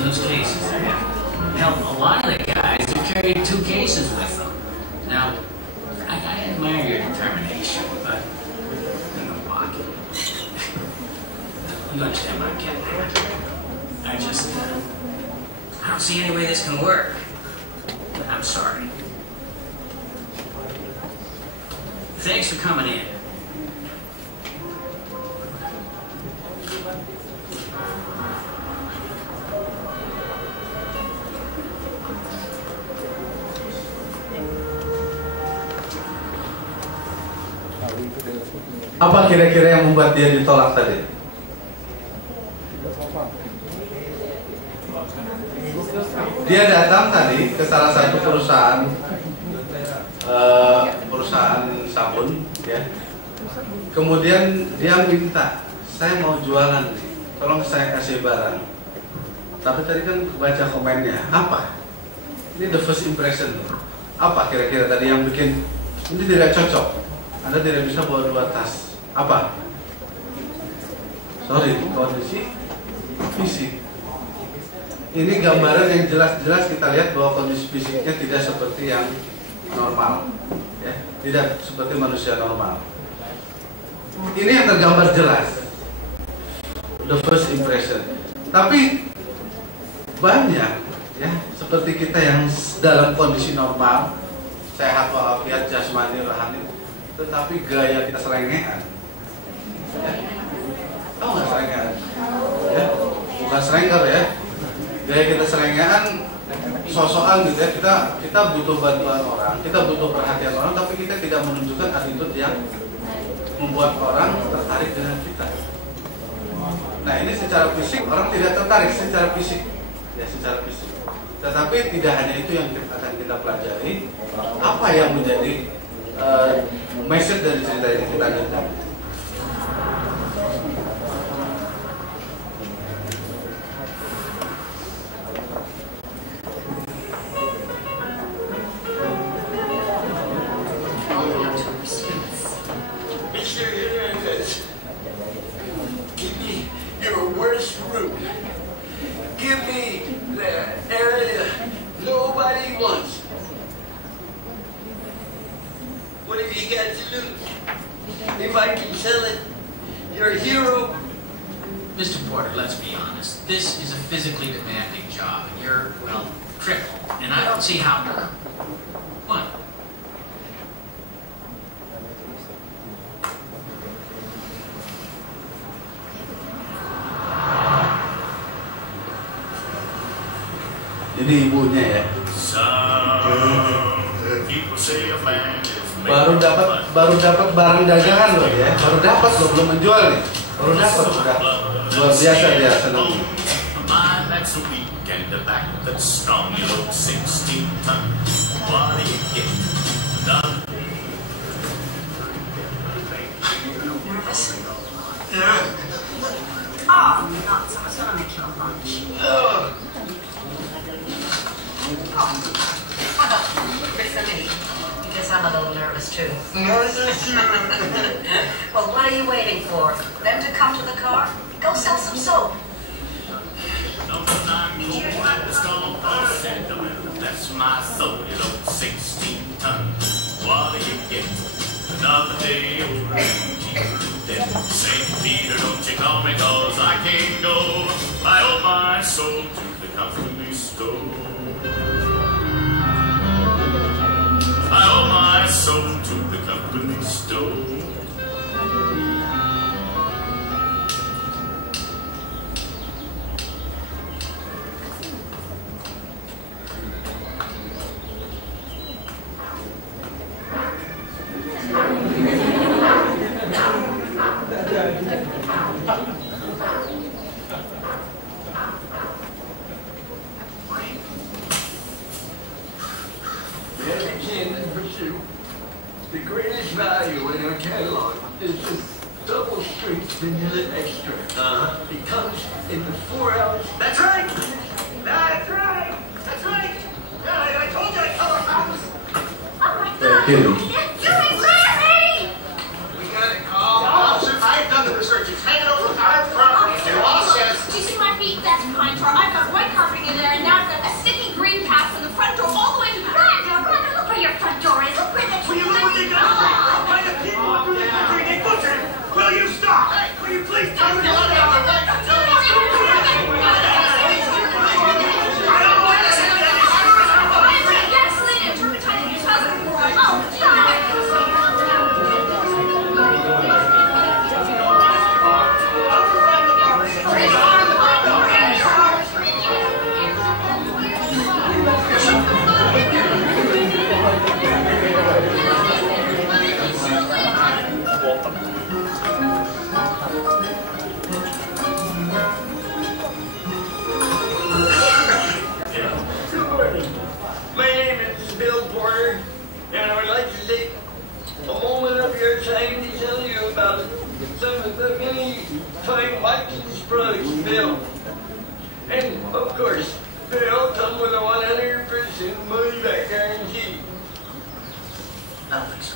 those cases, hell, a lot of the guys have carried 2 cases with them. Now, I admire your determination, but in the pocket. You understand what I'm getting at? I don't see any way this can work. I'm sorry. Thanks for coming in. Apa kira-kira yang membuat dia ditolak tadi? Dia datang tadi ke salah satu perusahaan sabun, ya. Kemudian dia minta, saya mau jualan nih, tolong saya kasih barang. Tapi tadi kan baca komennya, apa? Ini the first impression. Apa kira-kira tadi yang bikin ini tidak cocok? Anda tidak bisa bawa 2 tas. Apa? Sorry, kondisi fisik. Ini gambaran yang jelas-jelas kita lihat bahwa kondisi fisiknya tidak seperti yang normal, ya, tidak seperti manusia normal. Ini yang tergambar jelas, the first impression. Tapi banyak, ya, seperti kita yang dalam kondisi normal, sehat walafiat jasmani rohani, tetapi gaya kita selengean. Ya. Tahu nggak selengean? Ya, bukan selengker ya. Gaya kita selengean, sosokan gitu ya, kita butuh bantuan orang, kita butuh perhatian orang, tapi kita tidak menunjukkan attitude yang membuat orang tertarik dengan kita. Nah, ini secara fisik orang tidak tertarik secara fisik, ya, secara fisik. Tetapi tidak hanya itu yang akan kita pelajari, apa yang menjadi message dari cerita ini kita dengar. Mr. Porter, let's be honest. This is a physically demanding job, and you're, well, crippled. And I don't see how... What? Jadi ibunya ya. Baru dapat barang dagangan loh ya. Baru dapat loh, belum menjual nih. Baru dapat sudah. Luar biasa dia senang. Oh, nuts. I was gonna make you a lunch. Good for me, because I'm a little nervous too. Well, what are you waiting for? Them to come to the car? Go sell some soap. That's my soul, 16 tons. What do you get? Another day over. Then St. Peter, don't you come because I can't go. I owe my soul to the company store. I owe my soul to the company store. The greatest value in our catalog is the double strength vanilla extra. It comes in the 4-ounce. That's right! That's right! That's right! Yeah, I told you I'd cover house! Oh my God! You're doing Larry! We got a call. Officer, I've done the research. It's hanging over our property. The law says... Do you see my feet? That's pine tar. I've got white carpeting in there, and now I've got a sticky green path from the front door all the way to the back. Now, look where your front door is. Look where the... Will you look what they got? What kind of people are doing the green? They butchered. Will you stop? Hey, will you please tell me what I have the right to tell you? I don't know what to say. Gasoline and turpentine in your husband. Oh, My name is Bill Porter, and I would like to take a moment of your time to tell you about some of the many fine Watkins products built. And, of course, they all come with a 100% money-back guarantee. Alex.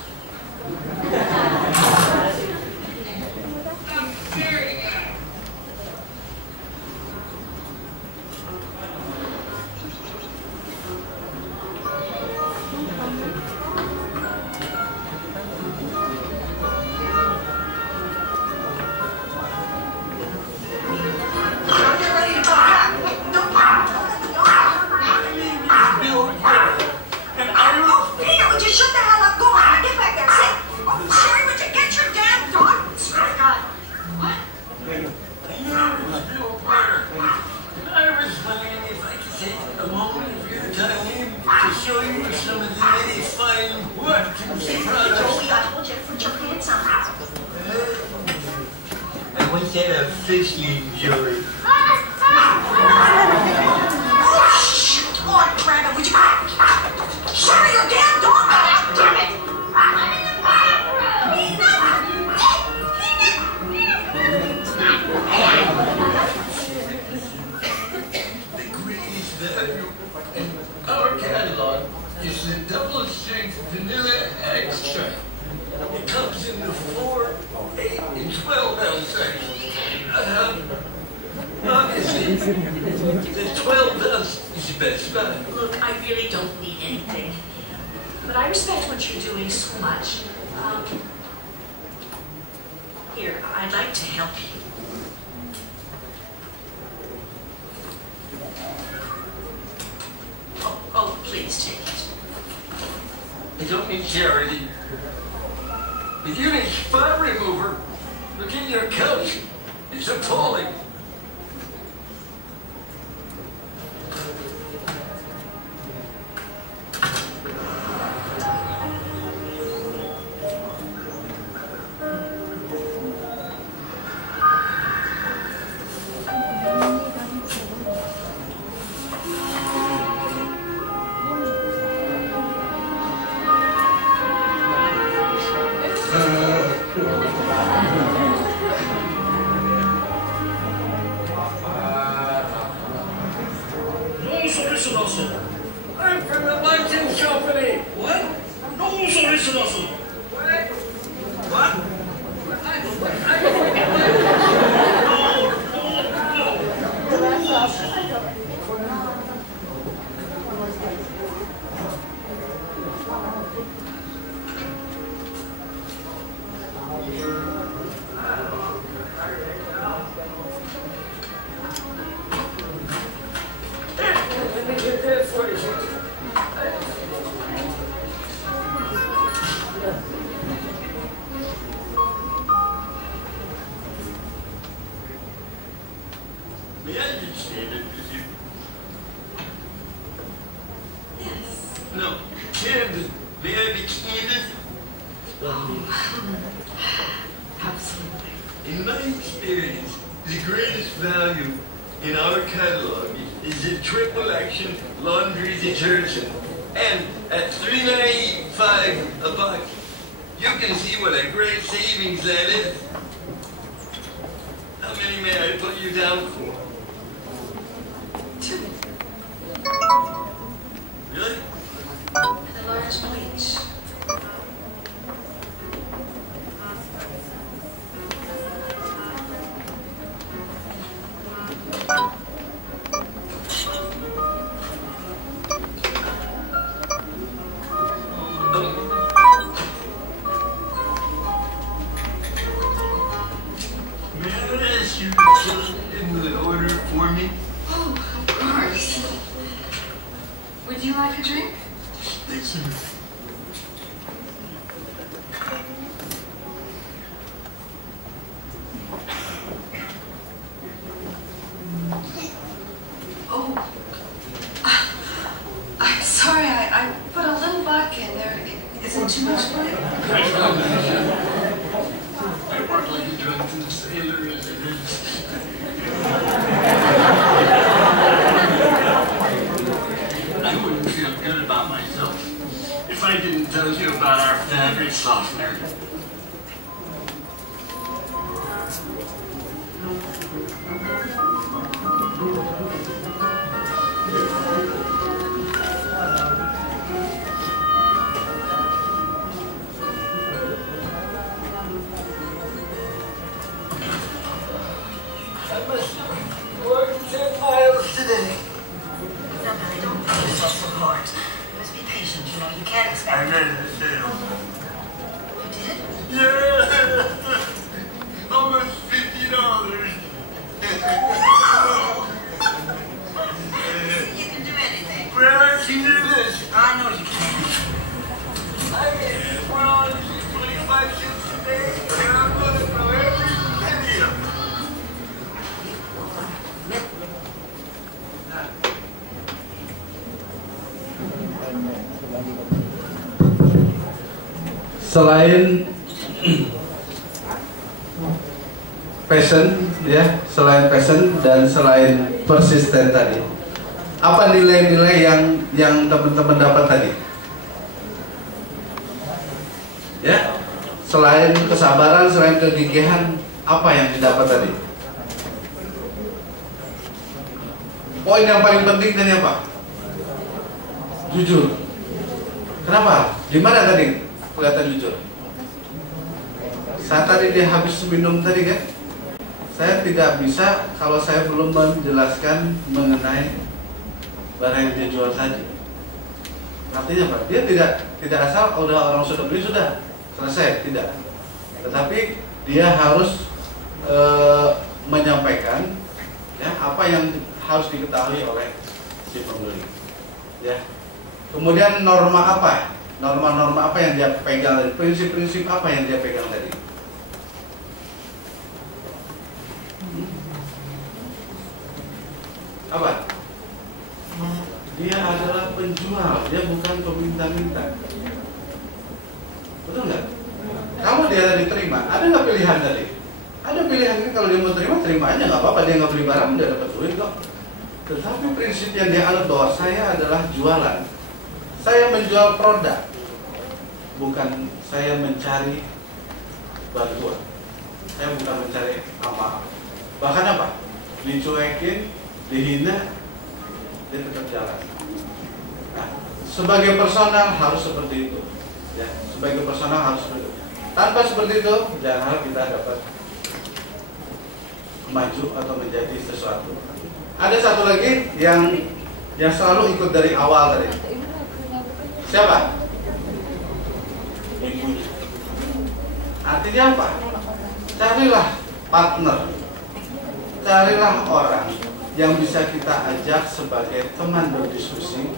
Officially enjoyed. oh, shit! Come on, Brandon, would you... Sherry, your damn dog! Damn it! I'm in the The greatest value in our catalog is the double strength vanilla extract. It comes in the 4, 8, and 12-ounce size. Obviously, the 12-ounce is the best value. Look, I really don't need anything. But I respect what you're doing so much. Here, I'd like to help you. Oh, please take it. I don't need charity. The unit spot remover, look at your couch. It's appalling. I'm from the Watkins Company. What? No solicitation. What? Absolutely. In my experience, the greatest value in our catalog is a triple action laundry detergent. And at $3.95 a buck, you can see what a great savings that is. How many may I put you down for? 2. Really? And a large bleach. May I ask you to fill in the order for me? Oh, of course. Would you like a drink? Thanks, sir. Oh. I'm sorry, I put a little vodka in there. Isn't too much for you? I work like a drunken sailor as it is. I wouldn't feel good about myself if I didn't tell you about our fabric softener. I must have walked 10 miles today. No, Billy, don't push yourself so hard. You must be patient, you know. You can't expect... I read the sale. You did? Yeah! Almost $50. You can do anything. Well, I can do this. I know you can. I get $1.25 a day, and I'm gonna throw every penny of it. Selain passion, ya, selain passion dan selain persisten tadi, apa nilai-nilai yang teman-teman dapat tadi? Ya, selain kesabaran, selain kegigihan, apa yang didapat tadi? Poin yang paling penting tadi apa? Jujur. Kenapa? Gimana tadi? Kelihatan jujur. Saat tadi dia habis minum tadi kan, saya tidak bisa kalau saya belum menjelaskan mengenai barang yang dia jual tadi. Artinya apa? Dia tidak asal udah orang sudah beli sudah selesai, tidak. Tetapi dia harus menyampaikan ya apa yang harus diketahui oleh si pembeli. Ya. Kemudian norma apa? Norma-norma apa yang dia pegang tadi? Prinsip-prinsip apa yang dia pegang tadi? Apa? Dia adalah penjual, dia bukan peminta-minta. Betul nggak? Kalau dia diterima, ada nggak pilihan tadi? Ada pilihan kan, kalau dia mau terima aja, nggak apa-apa, dia nggak beli barang, dia dapat duit kok. Tetapi prinsip yang dia anut bahwa saya adalah jualan. Saya menjual produk, bukan saya mencari bantuan. Saya bukan mencari apa. Bahkan apa? Dicuekin, dihina, dia tetap jalan. Nah, sebagai personal harus seperti itu. Ya, sebagai personal harus seperti itu. Tanpa seperti itu, jangan harap kita dapat maju atau menjadi sesuatu. Ada satu lagi yang selalu ikut dari awal tadi. Siapa? Ibunya. Artinya apa? Carilah partner, carilah orang yang bisa kita ajak sebagai teman berdiskusi,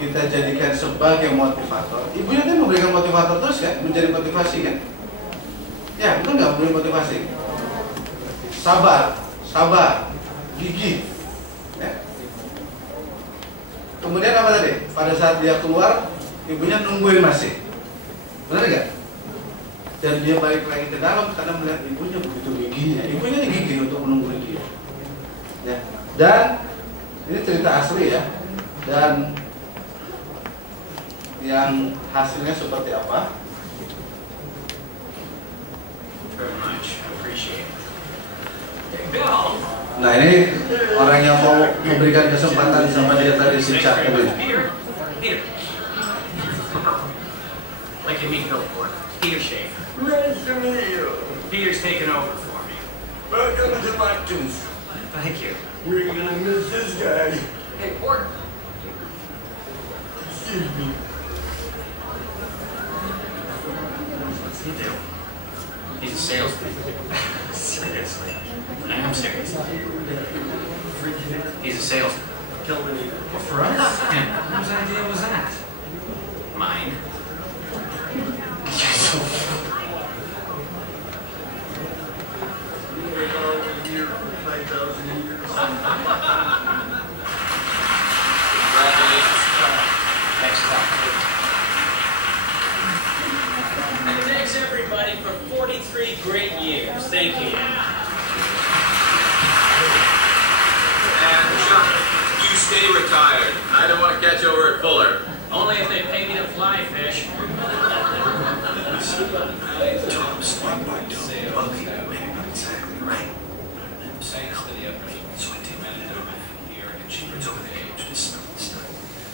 kita jadikan sebagai motivator. Ibunya kan memberikan motivator terus kan, menjadi motivasi kan? Ya, betul nggak memberi motivasi? Sabar, gigih. Ya. Kemudian apa tadi? Pada saat dia keluar, ibunya nungguin masih. Benar nggak? dan dia balik lagi ke dalam karena melihat ibunya begitu giginya. Ibunya ini gigih untuk menunggu dia. Ya. Dan ini cerita asli ya. Dan yang hasilnya seperti apa? Very much. I appreciate it. Hey, Bill! Nah ini orang yang mau memberikan kesempatan sama dia tadi si Chuck ini. Peter. Like to meet Bill Porter. Peter Schaefer. Nice to meet you. Peter's taken over for me. Welcome to Watkins. Thank you. We're gonna miss this guy. Hey, Porter. Excuse me. What's he do? He's a salesman. Seriously. I am serious. He's a salesman. Well, for us? Yeah. Whose idea was that? Mine. You're so Here for 5,000 years. Congratulations. Next time. And thanks everybody for 43 great years. Thank you. And Chuck, you stay retired. I don't want to catch you over at Fuller. Only if they pay me to fly fish. Tom, swing by Tom. Bumpy, maybe not exactly right. Thanks to the upgrade. So I take my head over here and she runs over the cage to smell the stuff.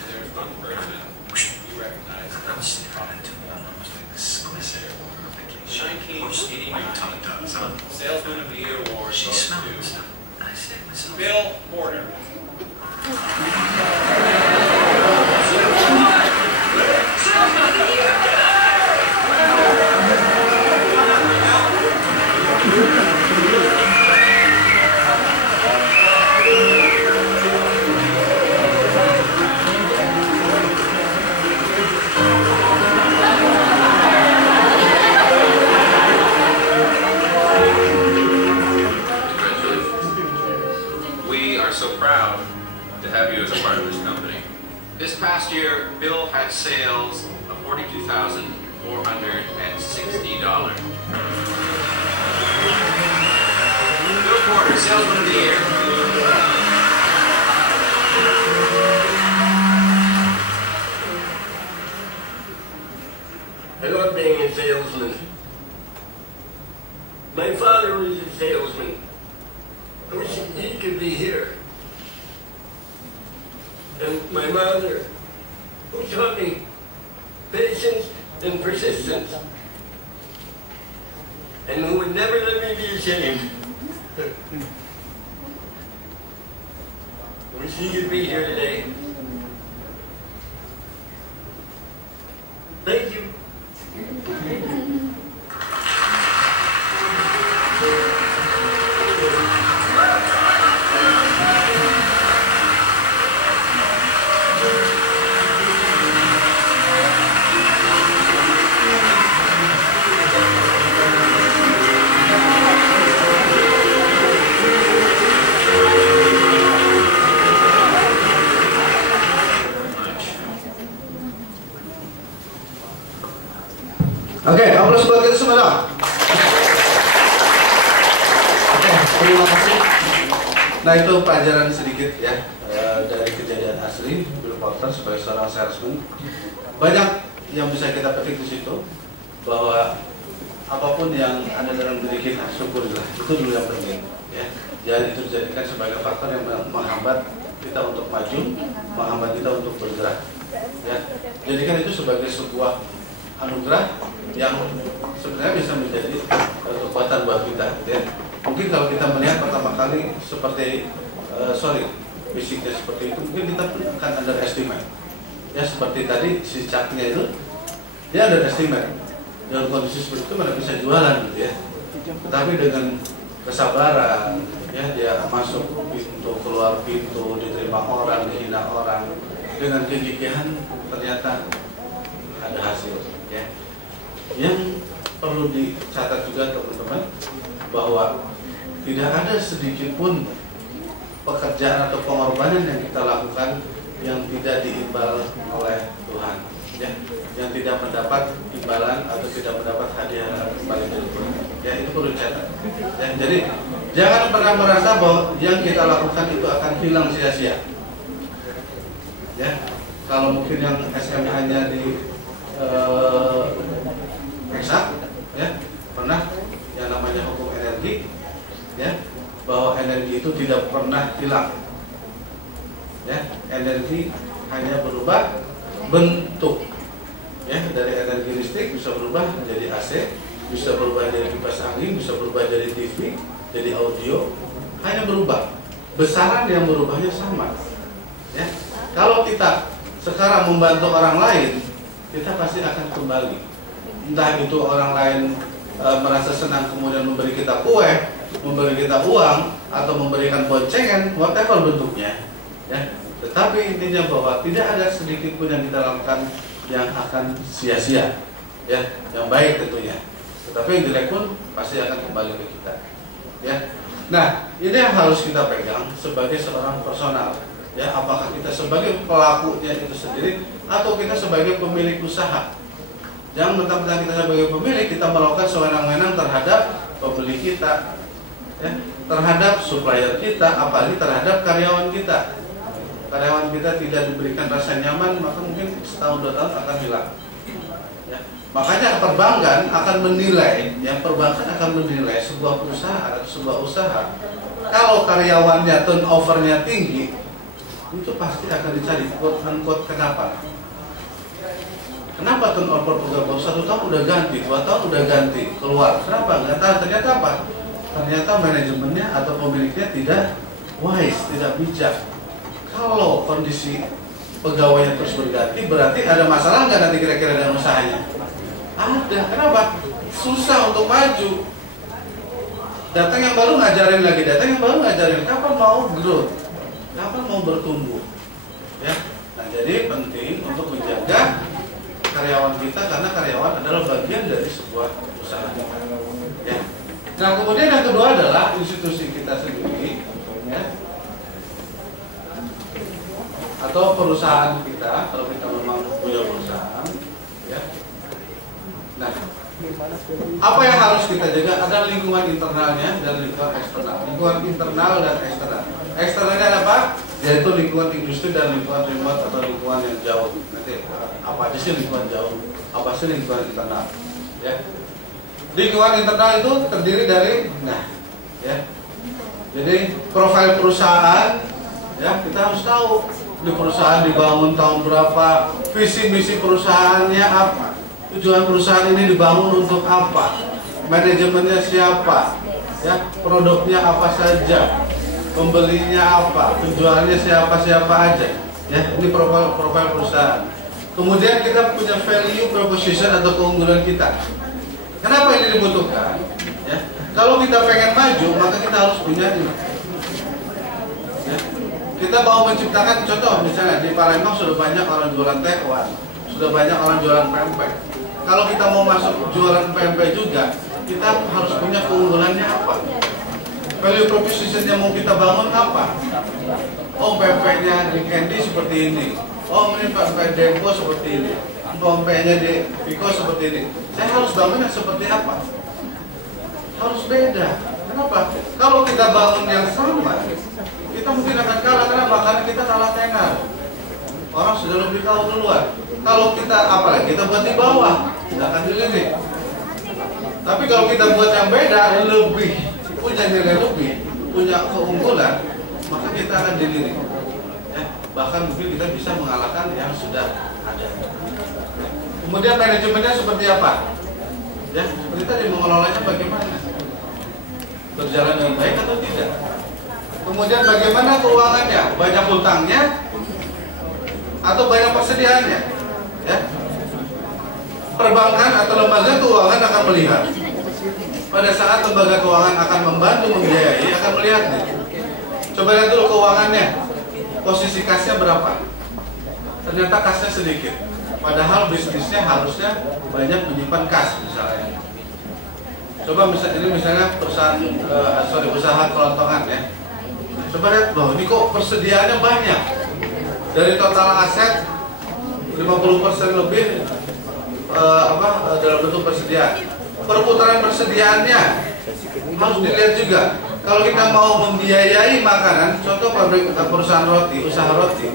There's one person you recognize. I'll step on into one almost like exquisite. 1989. Tom does, huh? Salesman of the Year award She goes smelled the to stuff. I said to myself, Bill Porter. We are so proud to have you as a part of this company. This past year, Bill had sales of $42,460. Bill Porter, Salesman of the Year. I love being a salesman. My father was a salesman. I wish he could be here. And my mother, who taught me patience and persistence, and who would never let me be ashamed. I wish he could be here today. Thank you. Oke, aplaus buat kita semua dong. Oke, terima kasih. Nah itu pelajaran sedikit ya dari kejadian asli Bill Porter sebagai seorang salesman. Banyak yang bisa kita petik di situ bahwa apapun yang ada dalam diri kita syukurilah, itu dulu yang penting. Ya, jangan itu dijadikan sebagai faktor yang menghambat kita untuk maju, menghambat kita untuk bergerak. Ya, jadikan itu sebagai sebuah anugerah yang sebenarnya bisa menjadi kekuatan buat kita. Ya. Mungkin kalau kita melihat pertama kali seperti fisiknya seperti itu, mungkin kita akan underestimate. Ya seperti tadi si Chuck-nya itu, dia underestimate. Dalam kondisi seperti itu mana bisa jualan gitu ya. Tetapi dengan kesabaran, ya dia masuk pintu, keluar pintu, diterima orang, dihina orang, dengan kegigihan ternyata ada hasil. Ya. Yang perlu dicatat juga teman-teman bahwa tidak ada sedikit pun pekerjaan atau pengorbanan yang kita lakukan yang tidak diimbal oleh Tuhan. ya, yang tidak mendapat imbalan atau tidak mendapat hadiah paling berikut. Ya, itu perlu dicatat. Ya, jadi jangan pernah merasa bahwa yang kita lakukan itu akan hilang sia-sia. Ya, kalau mungkin yang SMH-nya di eksak, ya, pernah yang namanya hukum energi, ya, bahwa energi itu tidak pernah hilang. Ya, energi hanya berubah bentuk. Ya, dari energi listrik bisa berubah menjadi AC, bisa berubah jadi kipas angin, bisa berubah jadi TV, jadi audio, hanya berubah. Besaran yang berubahnya sama. Ya, kalau kita sekarang membantu orang lain, kita pasti akan kembali. Entah itu orang lain merasa senang kemudian memberi kita kue, memberi kita uang, atau memberikan boncengan, whatever bentuknya. Ya, tetapi intinya bahwa tidak ada sedikit pun yang kita lakukan yang akan sia-sia, ya, yang baik tentunya. Tetapi yang jelek pun pasti akan kembali ke kita. Ya, nah ini yang harus kita pegang sebagai seorang personal. Ya, apakah kita sebagai pelakunya itu sendiri atau kita sebagai pemilik usaha. Jangan mentang-mentang kita sebagai pemilik kita melakukan sewenang-wenang terhadap pembeli kita, ya, terhadap supplier kita, apalagi terhadap karyawan kita. Karyawan kita tidak diberikan rasa nyaman, maka mungkin setahun 2 tahun akan hilang. Ya, makanya perbankan akan menilai, perbankan akan menilai sebuah perusahaan atau sebuah usaha. Kalau karyawannya turnovernya tinggi, itu pasti akan dicari quote-unquote kenapa. Kenapa turnover baru 1 tahun udah ganti, 2 tahun udah ganti, keluar. Kenapa? Nggak tahu. Ternyata apa? Ternyata manajemennya atau pemiliknya tidak wise, tidak bijak. Kalau kondisi pegawainya terus berganti, berarti ada masalah nggak nanti kira-kira dengan usahanya? Ada. Kenapa? Susah untuk maju. Datang yang baru ngajarin lagi, datang yang baru ngajarin. Kapan mau growth? Kapan mau bertumbuh? Ya. Nah, jadi penting untuk menjaga karyawan kita karena karyawan adalah bagian dari sebuah usaha. Ya. Nah, kemudian yang kedua adalah institusi kita sendiri, ya, atau perusahaan kita kalau kita memang punya perusahaan. Ya. Nah, apa yang harus kita jaga? Ada lingkungan internalnya dan lingkungan eksternal. Lingkungan internal dan eksternal. Eksternalnya apa? Yaitu lingkungan industri dan lingkungan remote atau lingkungan yang jauh. Nanti apa aja sih lingkungan jauh? Apa sih lingkungan internal? Ya. Lingkungan internal itu terdiri dari, ya. Jadi profil perusahaan, ya, kita harus tahu di perusahaan dibangun tahun berapa, visi misi perusahaannya apa, tujuan perusahaan ini dibangun untuk apa, manajemennya siapa, ya, produknya apa saja, pembelinya apa, tujuannya siapa aja, ya, ini profil perusahaan. Kemudian kita punya value proposition atau keunggulan kita. Kenapa ini dibutuhkan? Ya, kalau kita pengen maju, maka kita harus punya ini. Ya, kita mau menciptakan contoh, misalnya di Palembang sudah banyak orang jualan tekwan, sudah banyak orang jualan pempek. Kalau kita mau masuk jualan pempek juga, kita harus punya keunggulannya apa? Value proposition yang mau kita bangun apa? Oh, pempeknya di Candy seperti ini. Oh, ini pempek Dempo seperti ini. Pempeknya di Viko seperti ini. Saya harus bangun yang seperti apa? Harus beda. Kenapa? Kalau kita bangun yang sama, kita mungkin akan kalah. Kenapa? Karena kita kalah tenar. Orang sudah lebih tahu duluan. Kalau kita apalagi kita buat di bawah, tidak akan dilirik. Tapi kalau kita buat yang beda, lebih punya nilai lebih, punya keunggulan, maka kita akan dilirik. Ya, bahkan mungkin kita bisa mengalahkan yang sudah ada. Kemudian manajemennya seperti apa? Ya, seperti tadi mengelolanya bagaimana? Berjalan dengan baik atau tidak? Kemudian bagaimana keuangannya? Banyak hutangnya atau banyak persediaannya? Ya. Perbankan atau lembaga keuangan akan melihat. Pada saat lembaga keuangan akan membantu membiayai, akan melihat nih. Coba lihat dulu keuangannya. Posisi kasnya berapa? Ternyata kasnya sedikit. Padahal bisnisnya harusnya banyak menyimpan kas misalnya. Coba misalnya perusahaan usaha kelontongan ya. Coba lihat loh, ini kok persediaannya banyak. Dari total aset 50% lebih dalam bentuk persediaan. Perputaran persediaannya harus dilihat juga. Kalau kita mau membiayai makanan, contoh pabrik perusahaan roti, usaha roti,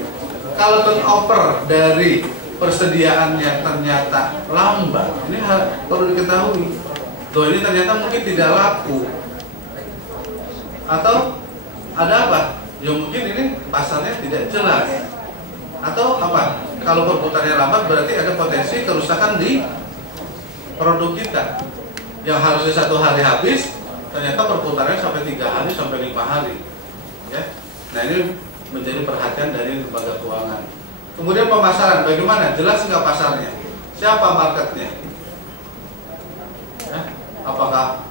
kalau turnover dari persediaannya ternyata lambat, ini perlu diketahui. Loh, ini ternyata mungkin tidak laku. Atau ada apa? Ya mungkin ini pasarnya tidak jelas. Atau apa? Kalau perputarannya lambat berarti ada potensi kerusakan di produk kita. Yang harusnya 1 hari habis, ternyata perputarannya sampai 3 hari sampai 5 hari. Ya. Nah, ini menjadi perhatian dari lembaga keuangan. Kemudian pemasaran, bagaimana? Jelas nggak pasarnya? Siapa marketnya? Ya. Apakah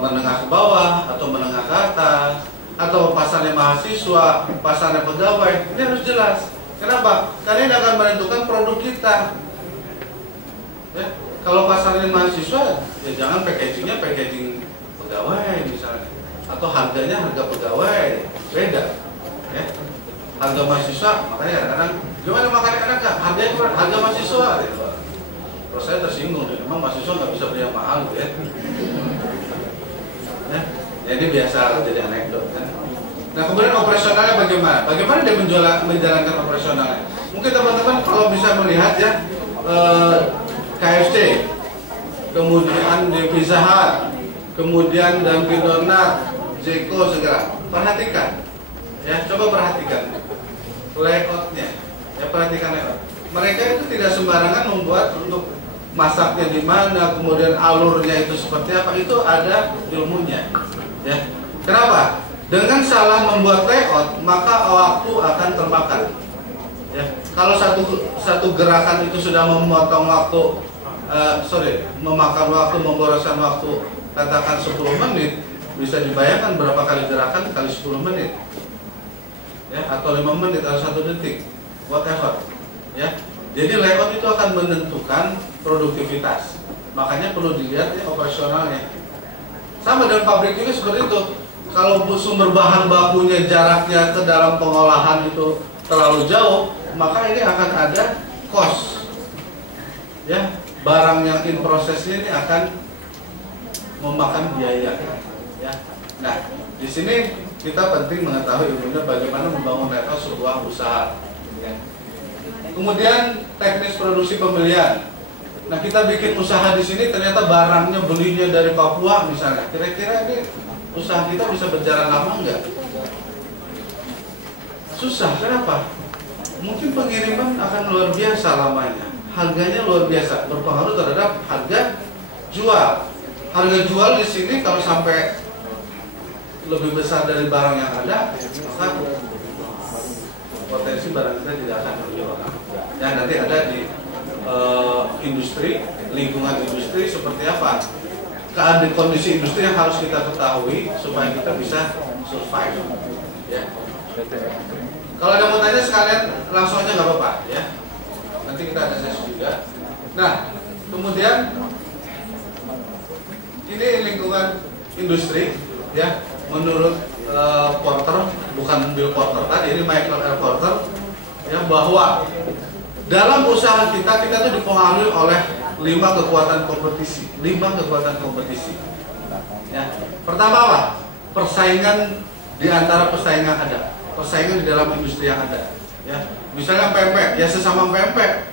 menengah ke bawah atau menengah ke atas, atau pasarnya mahasiswa, pasarnya pegawai? Ini harus jelas. Kenapa? Karena ini akan menentukan produk kita. Ya. Kalau pasarnya mahasiswa, ya jangan packagingnya packaging pegawai misalnya, atau harganya harga pegawai, beda. Ya. Harga mahasiswa, makanya kadang-kadang gimana makan enak kan? Harga mahasiswa. Gitu. Terus saya tersinggung, memang mahasiswa nggak bisa beli yang mahal, ya. Ya, ini biasa jadi anekdot kan. Nah, kemudian operasionalnya bagaimana? Bagaimana dia menjalankan operasionalnya? Mungkin teman-teman kalau bisa melihat ya, KFC, kemudian Pizza Hut, kemudian Dunkin Donat, Jeko segala. Perhatikan, ya, coba perhatikan layoutnya, ya, perhatikan layout. Mereka itu tidak sembarangan membuat untuk masaknya di mana, kemudian alurnya itu seperti apa, itu ada ilmunya, ya. Kenapa? Dengan salah membuat layout, maka waktu akan termakan. Ya, kalau satu gerakan itu sudah memotong waktu, memakan waktu, memboroskan waktu, katakan 10 menit, bisa dibayangkan berapa kali gerakan kali 10 menit, ya, atau 5 menit atau 1 detik, whatever, ya. Jadi layout itu akan menentukan produktivitas. Makanya perlu dilihat ya operasionalnya. Sama dengan pabrik juga seperti itu. Kalau sumber bahan bakunya jaraknya ke dalam pengolahan itu terlalu jauh, maka ini akan ada cost. Ya, barang yang in prosesnya ini akan memakan biaya. Ya. Nah, di sini kita penting mengetahui ilmunya bagaimana membangun layout sebuah usaha. Ya. Kemudian teknis produksi pembelian. Nah, kita bikin usaha di sini ternyata barangnya belinya dari Papua misalnya. Kira-kira ini usaha kita bisa berjalan lama enggak? Susah, kenapa? Mungkin pengiriman akan luar biasa lamanya, harganya luar biasa, berpengaruh terhadap harga jual. Harga jual di sini kalau sampai lebih besar dari barang yang ada, maka potensi barang kita tidak akan terjual. Ya, nanti ada di industri, lingkungan industri seperti apa? Keadaan kondisi industri yang harus kita ketahui supaya kita bisa survive. Ya. Kalau ada mau tanya sekalian langsung aja nggak apa-apa, ya. Nanti kita ada sesi juga. Nah, kemudian ini lingkungan industri, ya. Menurut Porter, bukan Bill Porter tadi, ini Michael L. Porter, ya, bahwa dalam usaha kita tuh dipengaruhi oleh 5 kekuatan kompetisi. 5 kekuatan kompetisi. Ya. Pertama apa? Persaingan di antara pesaing yang ada. Persaingan di dalam industri yang ada. Ya. Misalnya pempek, ya sesama pempek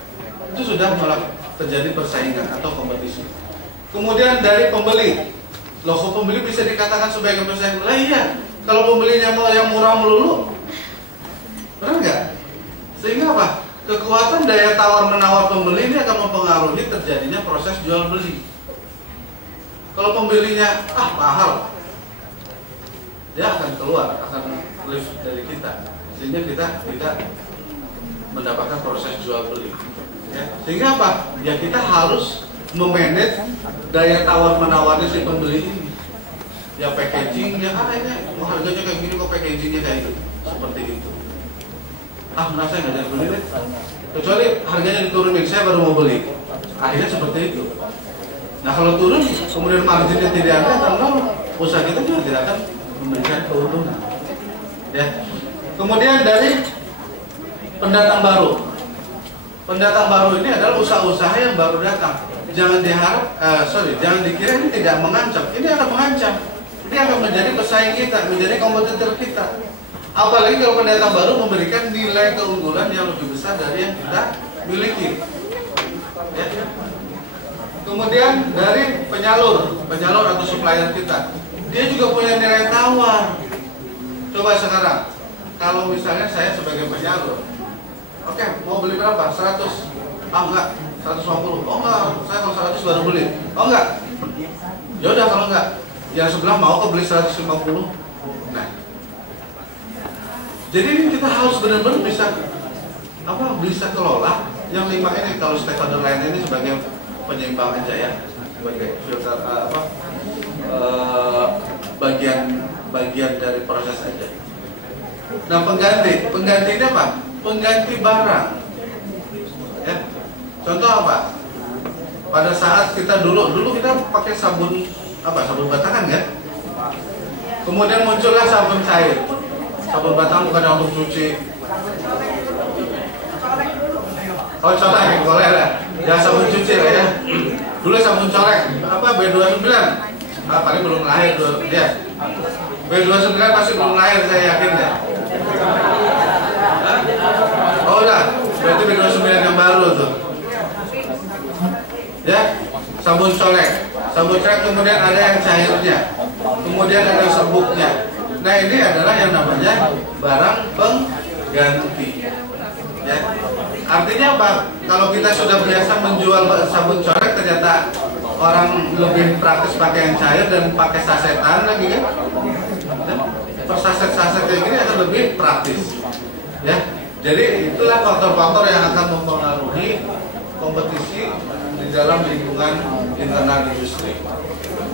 itu sudah mulai terjadi persaingan atau kompetisi. Kemudian dari pembeli. Loh, kok pembeli bisa dikatakan sebagai pesaing? Lah iya, kalau pembelinya mau yang murah melulu, benar nggak? Sehingga apa? Kekuatan daya tawar menawar pembeli ini akan mempengaruhi terjadinya proses jual beli. Kalau pembelinya mahal, dia akan keluar, akan lift dari kita, sehingga kita tidak mendapatkan proses jual beli. Ya. Sehingga apa? Ya kita harus memanage daya tawar menawarnya si pembeli ini. Ya packagingnya, ini harganya kayak gini kok packagingnya kayak gitu, seperti itu. Merasa nggak ada beli deh. Kecuali harganya diturunin, saya baru mau beli. Akhirnya seperti itu. Nah, kalau turun, kemudian marginnya tidak ada, tentu usaha kita juga tidak akan memberikan keuntungan. Ya. Kemudian dari pendatang baru. pendatang baru ini adalah usaha-usaha yang baru datang. Jangan jangan dikira ini tidak mengancam. Ini akan mengancam. Ini akan menjadi pesaing kita, menjadi kompetitor kita. Apalagi kalau pendatang baru memberikan nilai keunggulan yang lebih besar dari yang kita miliki. Ya. Kemudian dari penyalur atau supplier kita, dia juga punya nilai tawar. Coba sekarang, kalau misalnya saya sebagai penyalur, oke, mau beli berapa? 100? Ah enggak, 150. Oh enggak, saya kalau 100 baru beli. Oh enggak. Ya udah kalau enggak, yang sebelah mau kok beli 150. Nah, jadi ini kita harus benar-benar bisa kelola yang 5 ini. Kalau stakeholder lain ini sebagai penyeimbang aja ya, sebagai filter bagian dari proses aja. Nah, penggantinya apa? Pengganti barang. Ya. Contoh apa? Pada saat kita dulu kita pakai sabun batangan ya. Kemudian muncullah sabun cair. Sabun batangan bukan untuk cuci. Oh, colek, boleh lah. Ya sabun cuci lah ya. Dulu sabun colek. Apa B29? Paling belum lahir dia. B29 pasti belum lahir, saya yakin ya. Oh udah, berarti B29 yang baru tuh. Ya, sabun colek. Sabun colek kemudian ada yang cairnya. Kemudian ada serbuknya. Nah, ini adalah yang namanya barang pengganti. Ya. Artinya apa? Kalau kita sudah biasa menjual sabun colek, ternyata orang lebih praktis pakai yang cair dan pakai sasetan lagi kan? Per saset-saset kayak gini akan lebih praktis. Ya. Jadi itulah faktor-faktor yang akan mempengaruhi kompetisi di dalam lingkungan internal industri.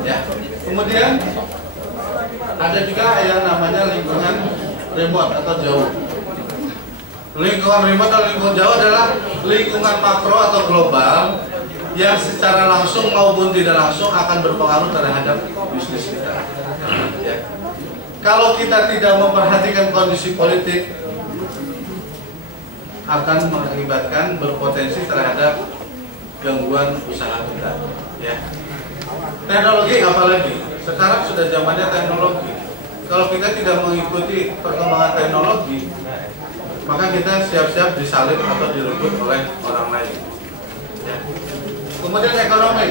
Ya. Kemudian ada juga yang namanya lingkungan remote atau jauh. Lingkungan remote atau lingkungan jauh adalah lingkungan makro atau global yang secara langsung maupun tidak langsung akan berpengaruh terhadap bisnis kita. Ya. Kalau kita tidak memperhatikan kondisi politik, akan mengakibatkan berpotensi terhadap gangguan usaha kita. Ya. Teknologi apalagi? Sekarang sudah zamannya teknologi. Kalau kita tidak mengikuti perkembangan teknologi, maka kita siap-siap disalib atau direbut oleh orang lain. Ya. Kemudian ekonomi.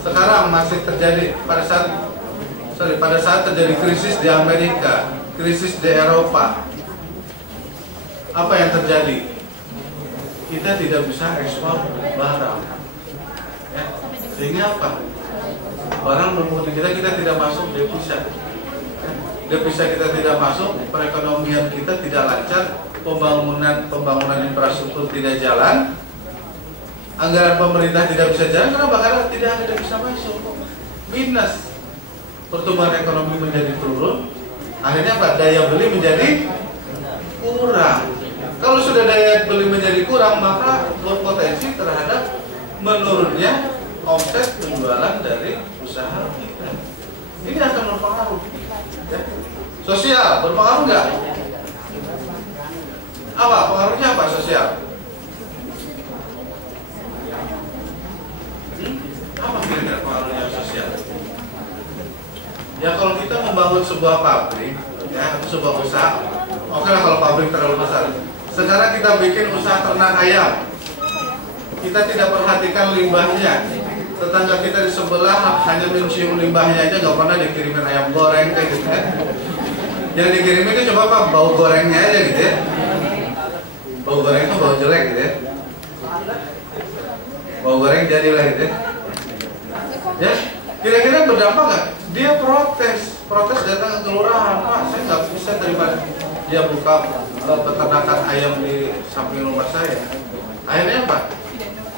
Sekarang masih terjadi pada saat terjadi krisis di Amerika, krisis di Eropa. Apa yang terjadi? Kita tidak bisa ekspor barang. Ya. Sehingga apa? Barang bermutu kita tidak masuk devisa. Devisa kita tidak masuk, perekonomian kita tidak lancar, pembangunan infrastruktur tidak jalan, anggaran pemerintah tidak bisa jalan karena tidak bisa masuk. Minus. Pertumbuhan ekonomi menjadi turun. Akhirnya apa? Daya beli menjadi kurang. Kalau sudah daya beli menjadi kurang, maka berpotensi terhadap menurunnya omset penjualan dari usaha kita. Ini akan berpengaruh. Ya. Sosial berpengaruh nggak? Apa pengaruhnya apa sosial? Apa kira-kira pengaruhnya sosial? Ya kalau kita membangun sebuah pabrik, ya atau sebuah usaha, oke lah kalau pabrik terlalu besar. Sekarang kita bikin usaha ternak ayam, kita tidak perhatikan limbahnya. Tetangga kita di sebelah hanya mencium limbahnya aja, nggak pernah dikirimin ayam goreng kayak gitu kan. Yang dikirimin itu coba apa? Bau gorengnya aja gitu ya. Bau goreng itu bau jelek gitu ya. Bau goreng jadilah gitu ya. Ya, kira-kira berdampak nggak? Dia protes datang ke kelurahan, Pak, saya nggak bisa terima dia buka peternakan ayam di samping rumah saya. Akhirnya apa?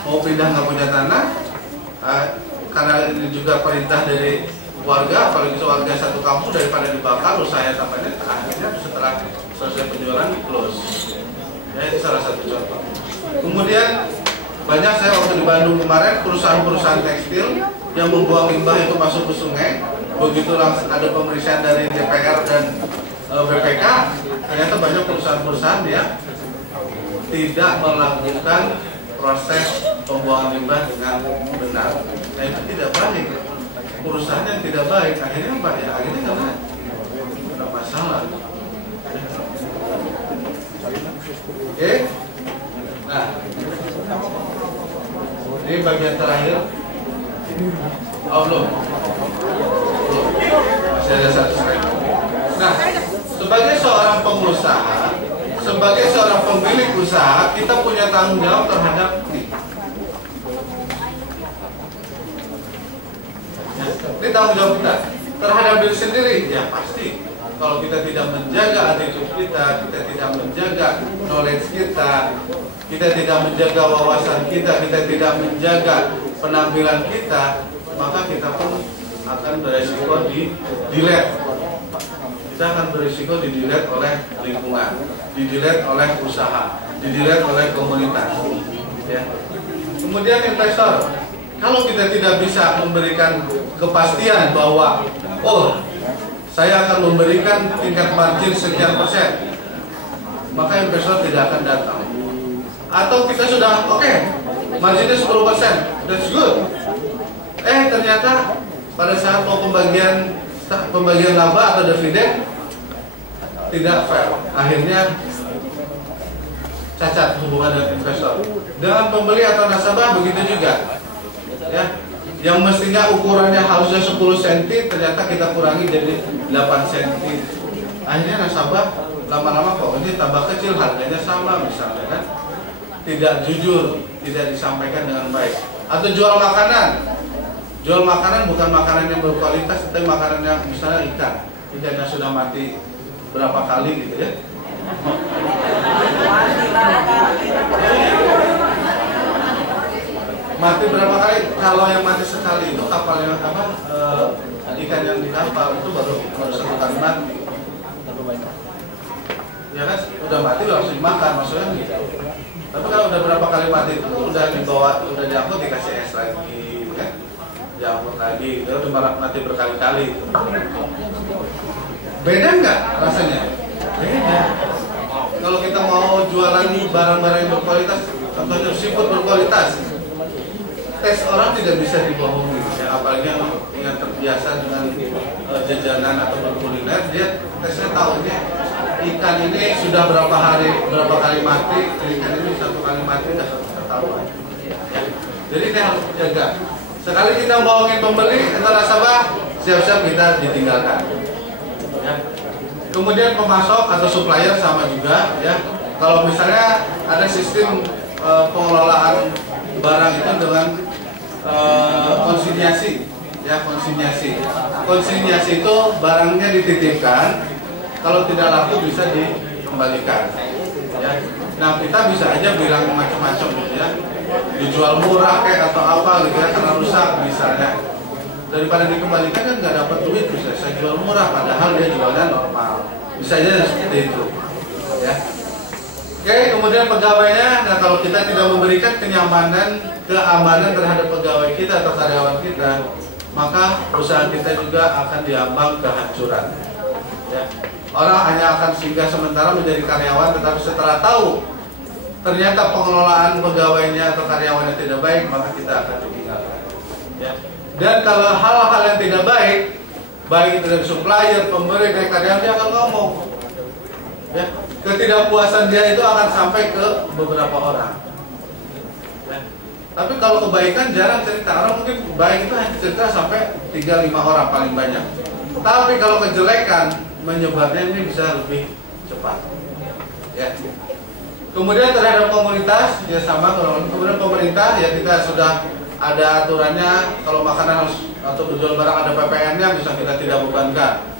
Mau pindah nggak punya tanah, karena ini juga perintah dari warga, apalagi warga satu kampung, daripada dibakar usahanya sampai net, akhirnya setelah selesai penjualan di close. Ya, itu salah satu contoh. Kemudian banyak saya waktu di Bandung kemarin perusahaan-perusahaan tekstil yang membuang limbah itu masuk ke sungai. Begitu langsung ada pemeriksaan dari DPR dan BPK, ternyata banyak perusahaan-perusahaan yang tidak melakukan proses pembuangan limbah dengan benar. Nah itu tidak baik. Perusahaan yang tidak baik akhirnya apa ya? Akhirnya nggak masalah. Oke. Nah, ini bagian terakhir. Oh belum. Masih ada satu slide. Nah, sebagai seorang pengusaha, sebagai seorang pemilik usaha, kita punya tanggung jawab terhadap ini tanggung jawab kita terhadap diri sendiri. Ya pasti. Kalau kita tidak menjaga attitude kita tidak menjaga knowledge kita tidak menjaga wawasan kita tidak menjaga penampilan kita, maka kita pun akan beresiko di-delete. Kita akan berisiko di-delete oleh lingkungan, di-delete oleh usaha, di-delete oleh komunitas. Ya. Kemudian investor, kalau kita tidak bisa memberikan kepastian bahwa saya akan memberikan tingkat margin sekian persen, maka investor tidak akan datang. Atau kita sudah marginnya 10%, that's good. Ternyata pada saat mau pembagian laba atau dividen tidak fair. Akhirnya cacat hubungan dengan investor. Dengan pembeli atau nasabah begitu juga. Ya, yang mestinya ukurannya harusnya 10 cm ternyata kita kurangi jadi 8 cm. Akhirnya nasabah lama-lama kok ini tambah kecil, harganya sama misalnya kan. Tidak jujur, tidak disampaikan dengan baik. Atau jual makanan. Jual makanan bukan makanan yang berkualitas, tapi makanan yang misalnya ikan yang sudah mati berapa kali gitu ya. Mati berapa kali? Kalau yang mati sekali itu kapal yang ikan yang di kapal itu baru satu kali mati. Ya kan, udah mati langsung dimakan maksudnya gitu. Tapi kalau udah berapa kali mati itu udah dibawa, udah diangkut dikasih es lagi, kan? Diangkut lagi, itu udah mati berkali-kali. Beda nggak rasanya? Beda. Kalau kita mau jualan barang-barang yang berkualitas, contohnya seafood berkualitas, tes orang tidak bisa dibohongi, ya, apalagi yang terbiasa dengan jajanan atau berkuliner, dia tesnya tahu ini ikan ini sudah berapa kali mati, ikan ini satu kali mati sudah ketahuan. Ya. Jadi ini harus jaga. Sekali kita bohongin pembeli atau nasabah, siap-siap kita ditinggalkan. Ya. Kemudian pemasok atau supplier sama juga, ya. Kalau misalnya ada sistem pengelolaan barang itu dengan konsinyasi, ya konsinyasi. Konsinyasi itu barangnya dititipkan, kalau tidak laku bisa dikembalikan. Ya. Nah kita bisa aja bilang macam-macam, ya, dijual murah kayak atau apa gitu ya karena rusak misalnya. Daripada dikembalikan kan nggak dapat duit, bisa saya jual murah padahal dia jualnya normal. Bisa aja seperti itu. Ya. Oke, kemudian pegawainya, nah kalau kita tidak memberikan keamanan terhadap pegawai kita atau karyawan kita, maka perusahaan kita juga akan diambang kehancuran. Ya. Orang hanya akan singgah sementara menjadi karyawan, tetapi setelah tahu ternyata pengelolaan pegawainya atau karyawannya tidak baik, maka kita akan ditinggalkan. Ya. Dan kalau hal-hal yang tidak baik, baik itu dari supplier, pemberi, dari karyawan, dia akan ngomong. Ya. Ketidakpuasan dia itu akan sampai ke beberapa orang. Ya. Tapi kalau kebaikan jarang cerita, orang mungkin baik itu hanya cerita sampai 3-5 orang paling banyak. Tapi kalau kejelekan menyebarnya ini bisa lebih cepat. Ya. Kemudian terhadap komunitas ya sama. Kemudian pemerintah ya kita sudah ada aturannya, kalau makanan harus atau berjual barang ada PPN-nya, bisa kita tidak bebankan.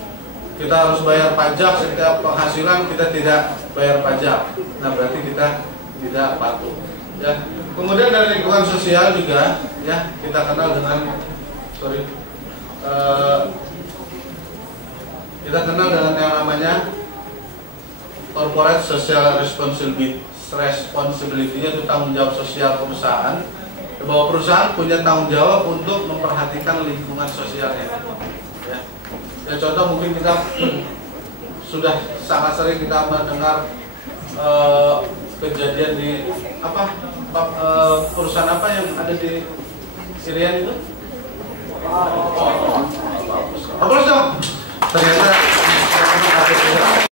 Kita harus bayar pajak setiap penghasilan, kita tidak bayar pajak. Nah berarti kita tidak patuh. Ya. Kemudian dari lingkungan sosial juga, ya kita kenal dengan kita kenal dengan yang namanya corporate social responsibility, itu tanggung jawab sosial perusahaan. Bahwa perusahaan punya tanggung jawab untuk memperhatikan lingkungan sosialnya. Ya. Ya, contoh mungkin kita sudah sangat sering kita mendengar kejadian di apa perusahaan apa yang ada di Irian itu? Bagus dong. Ternyata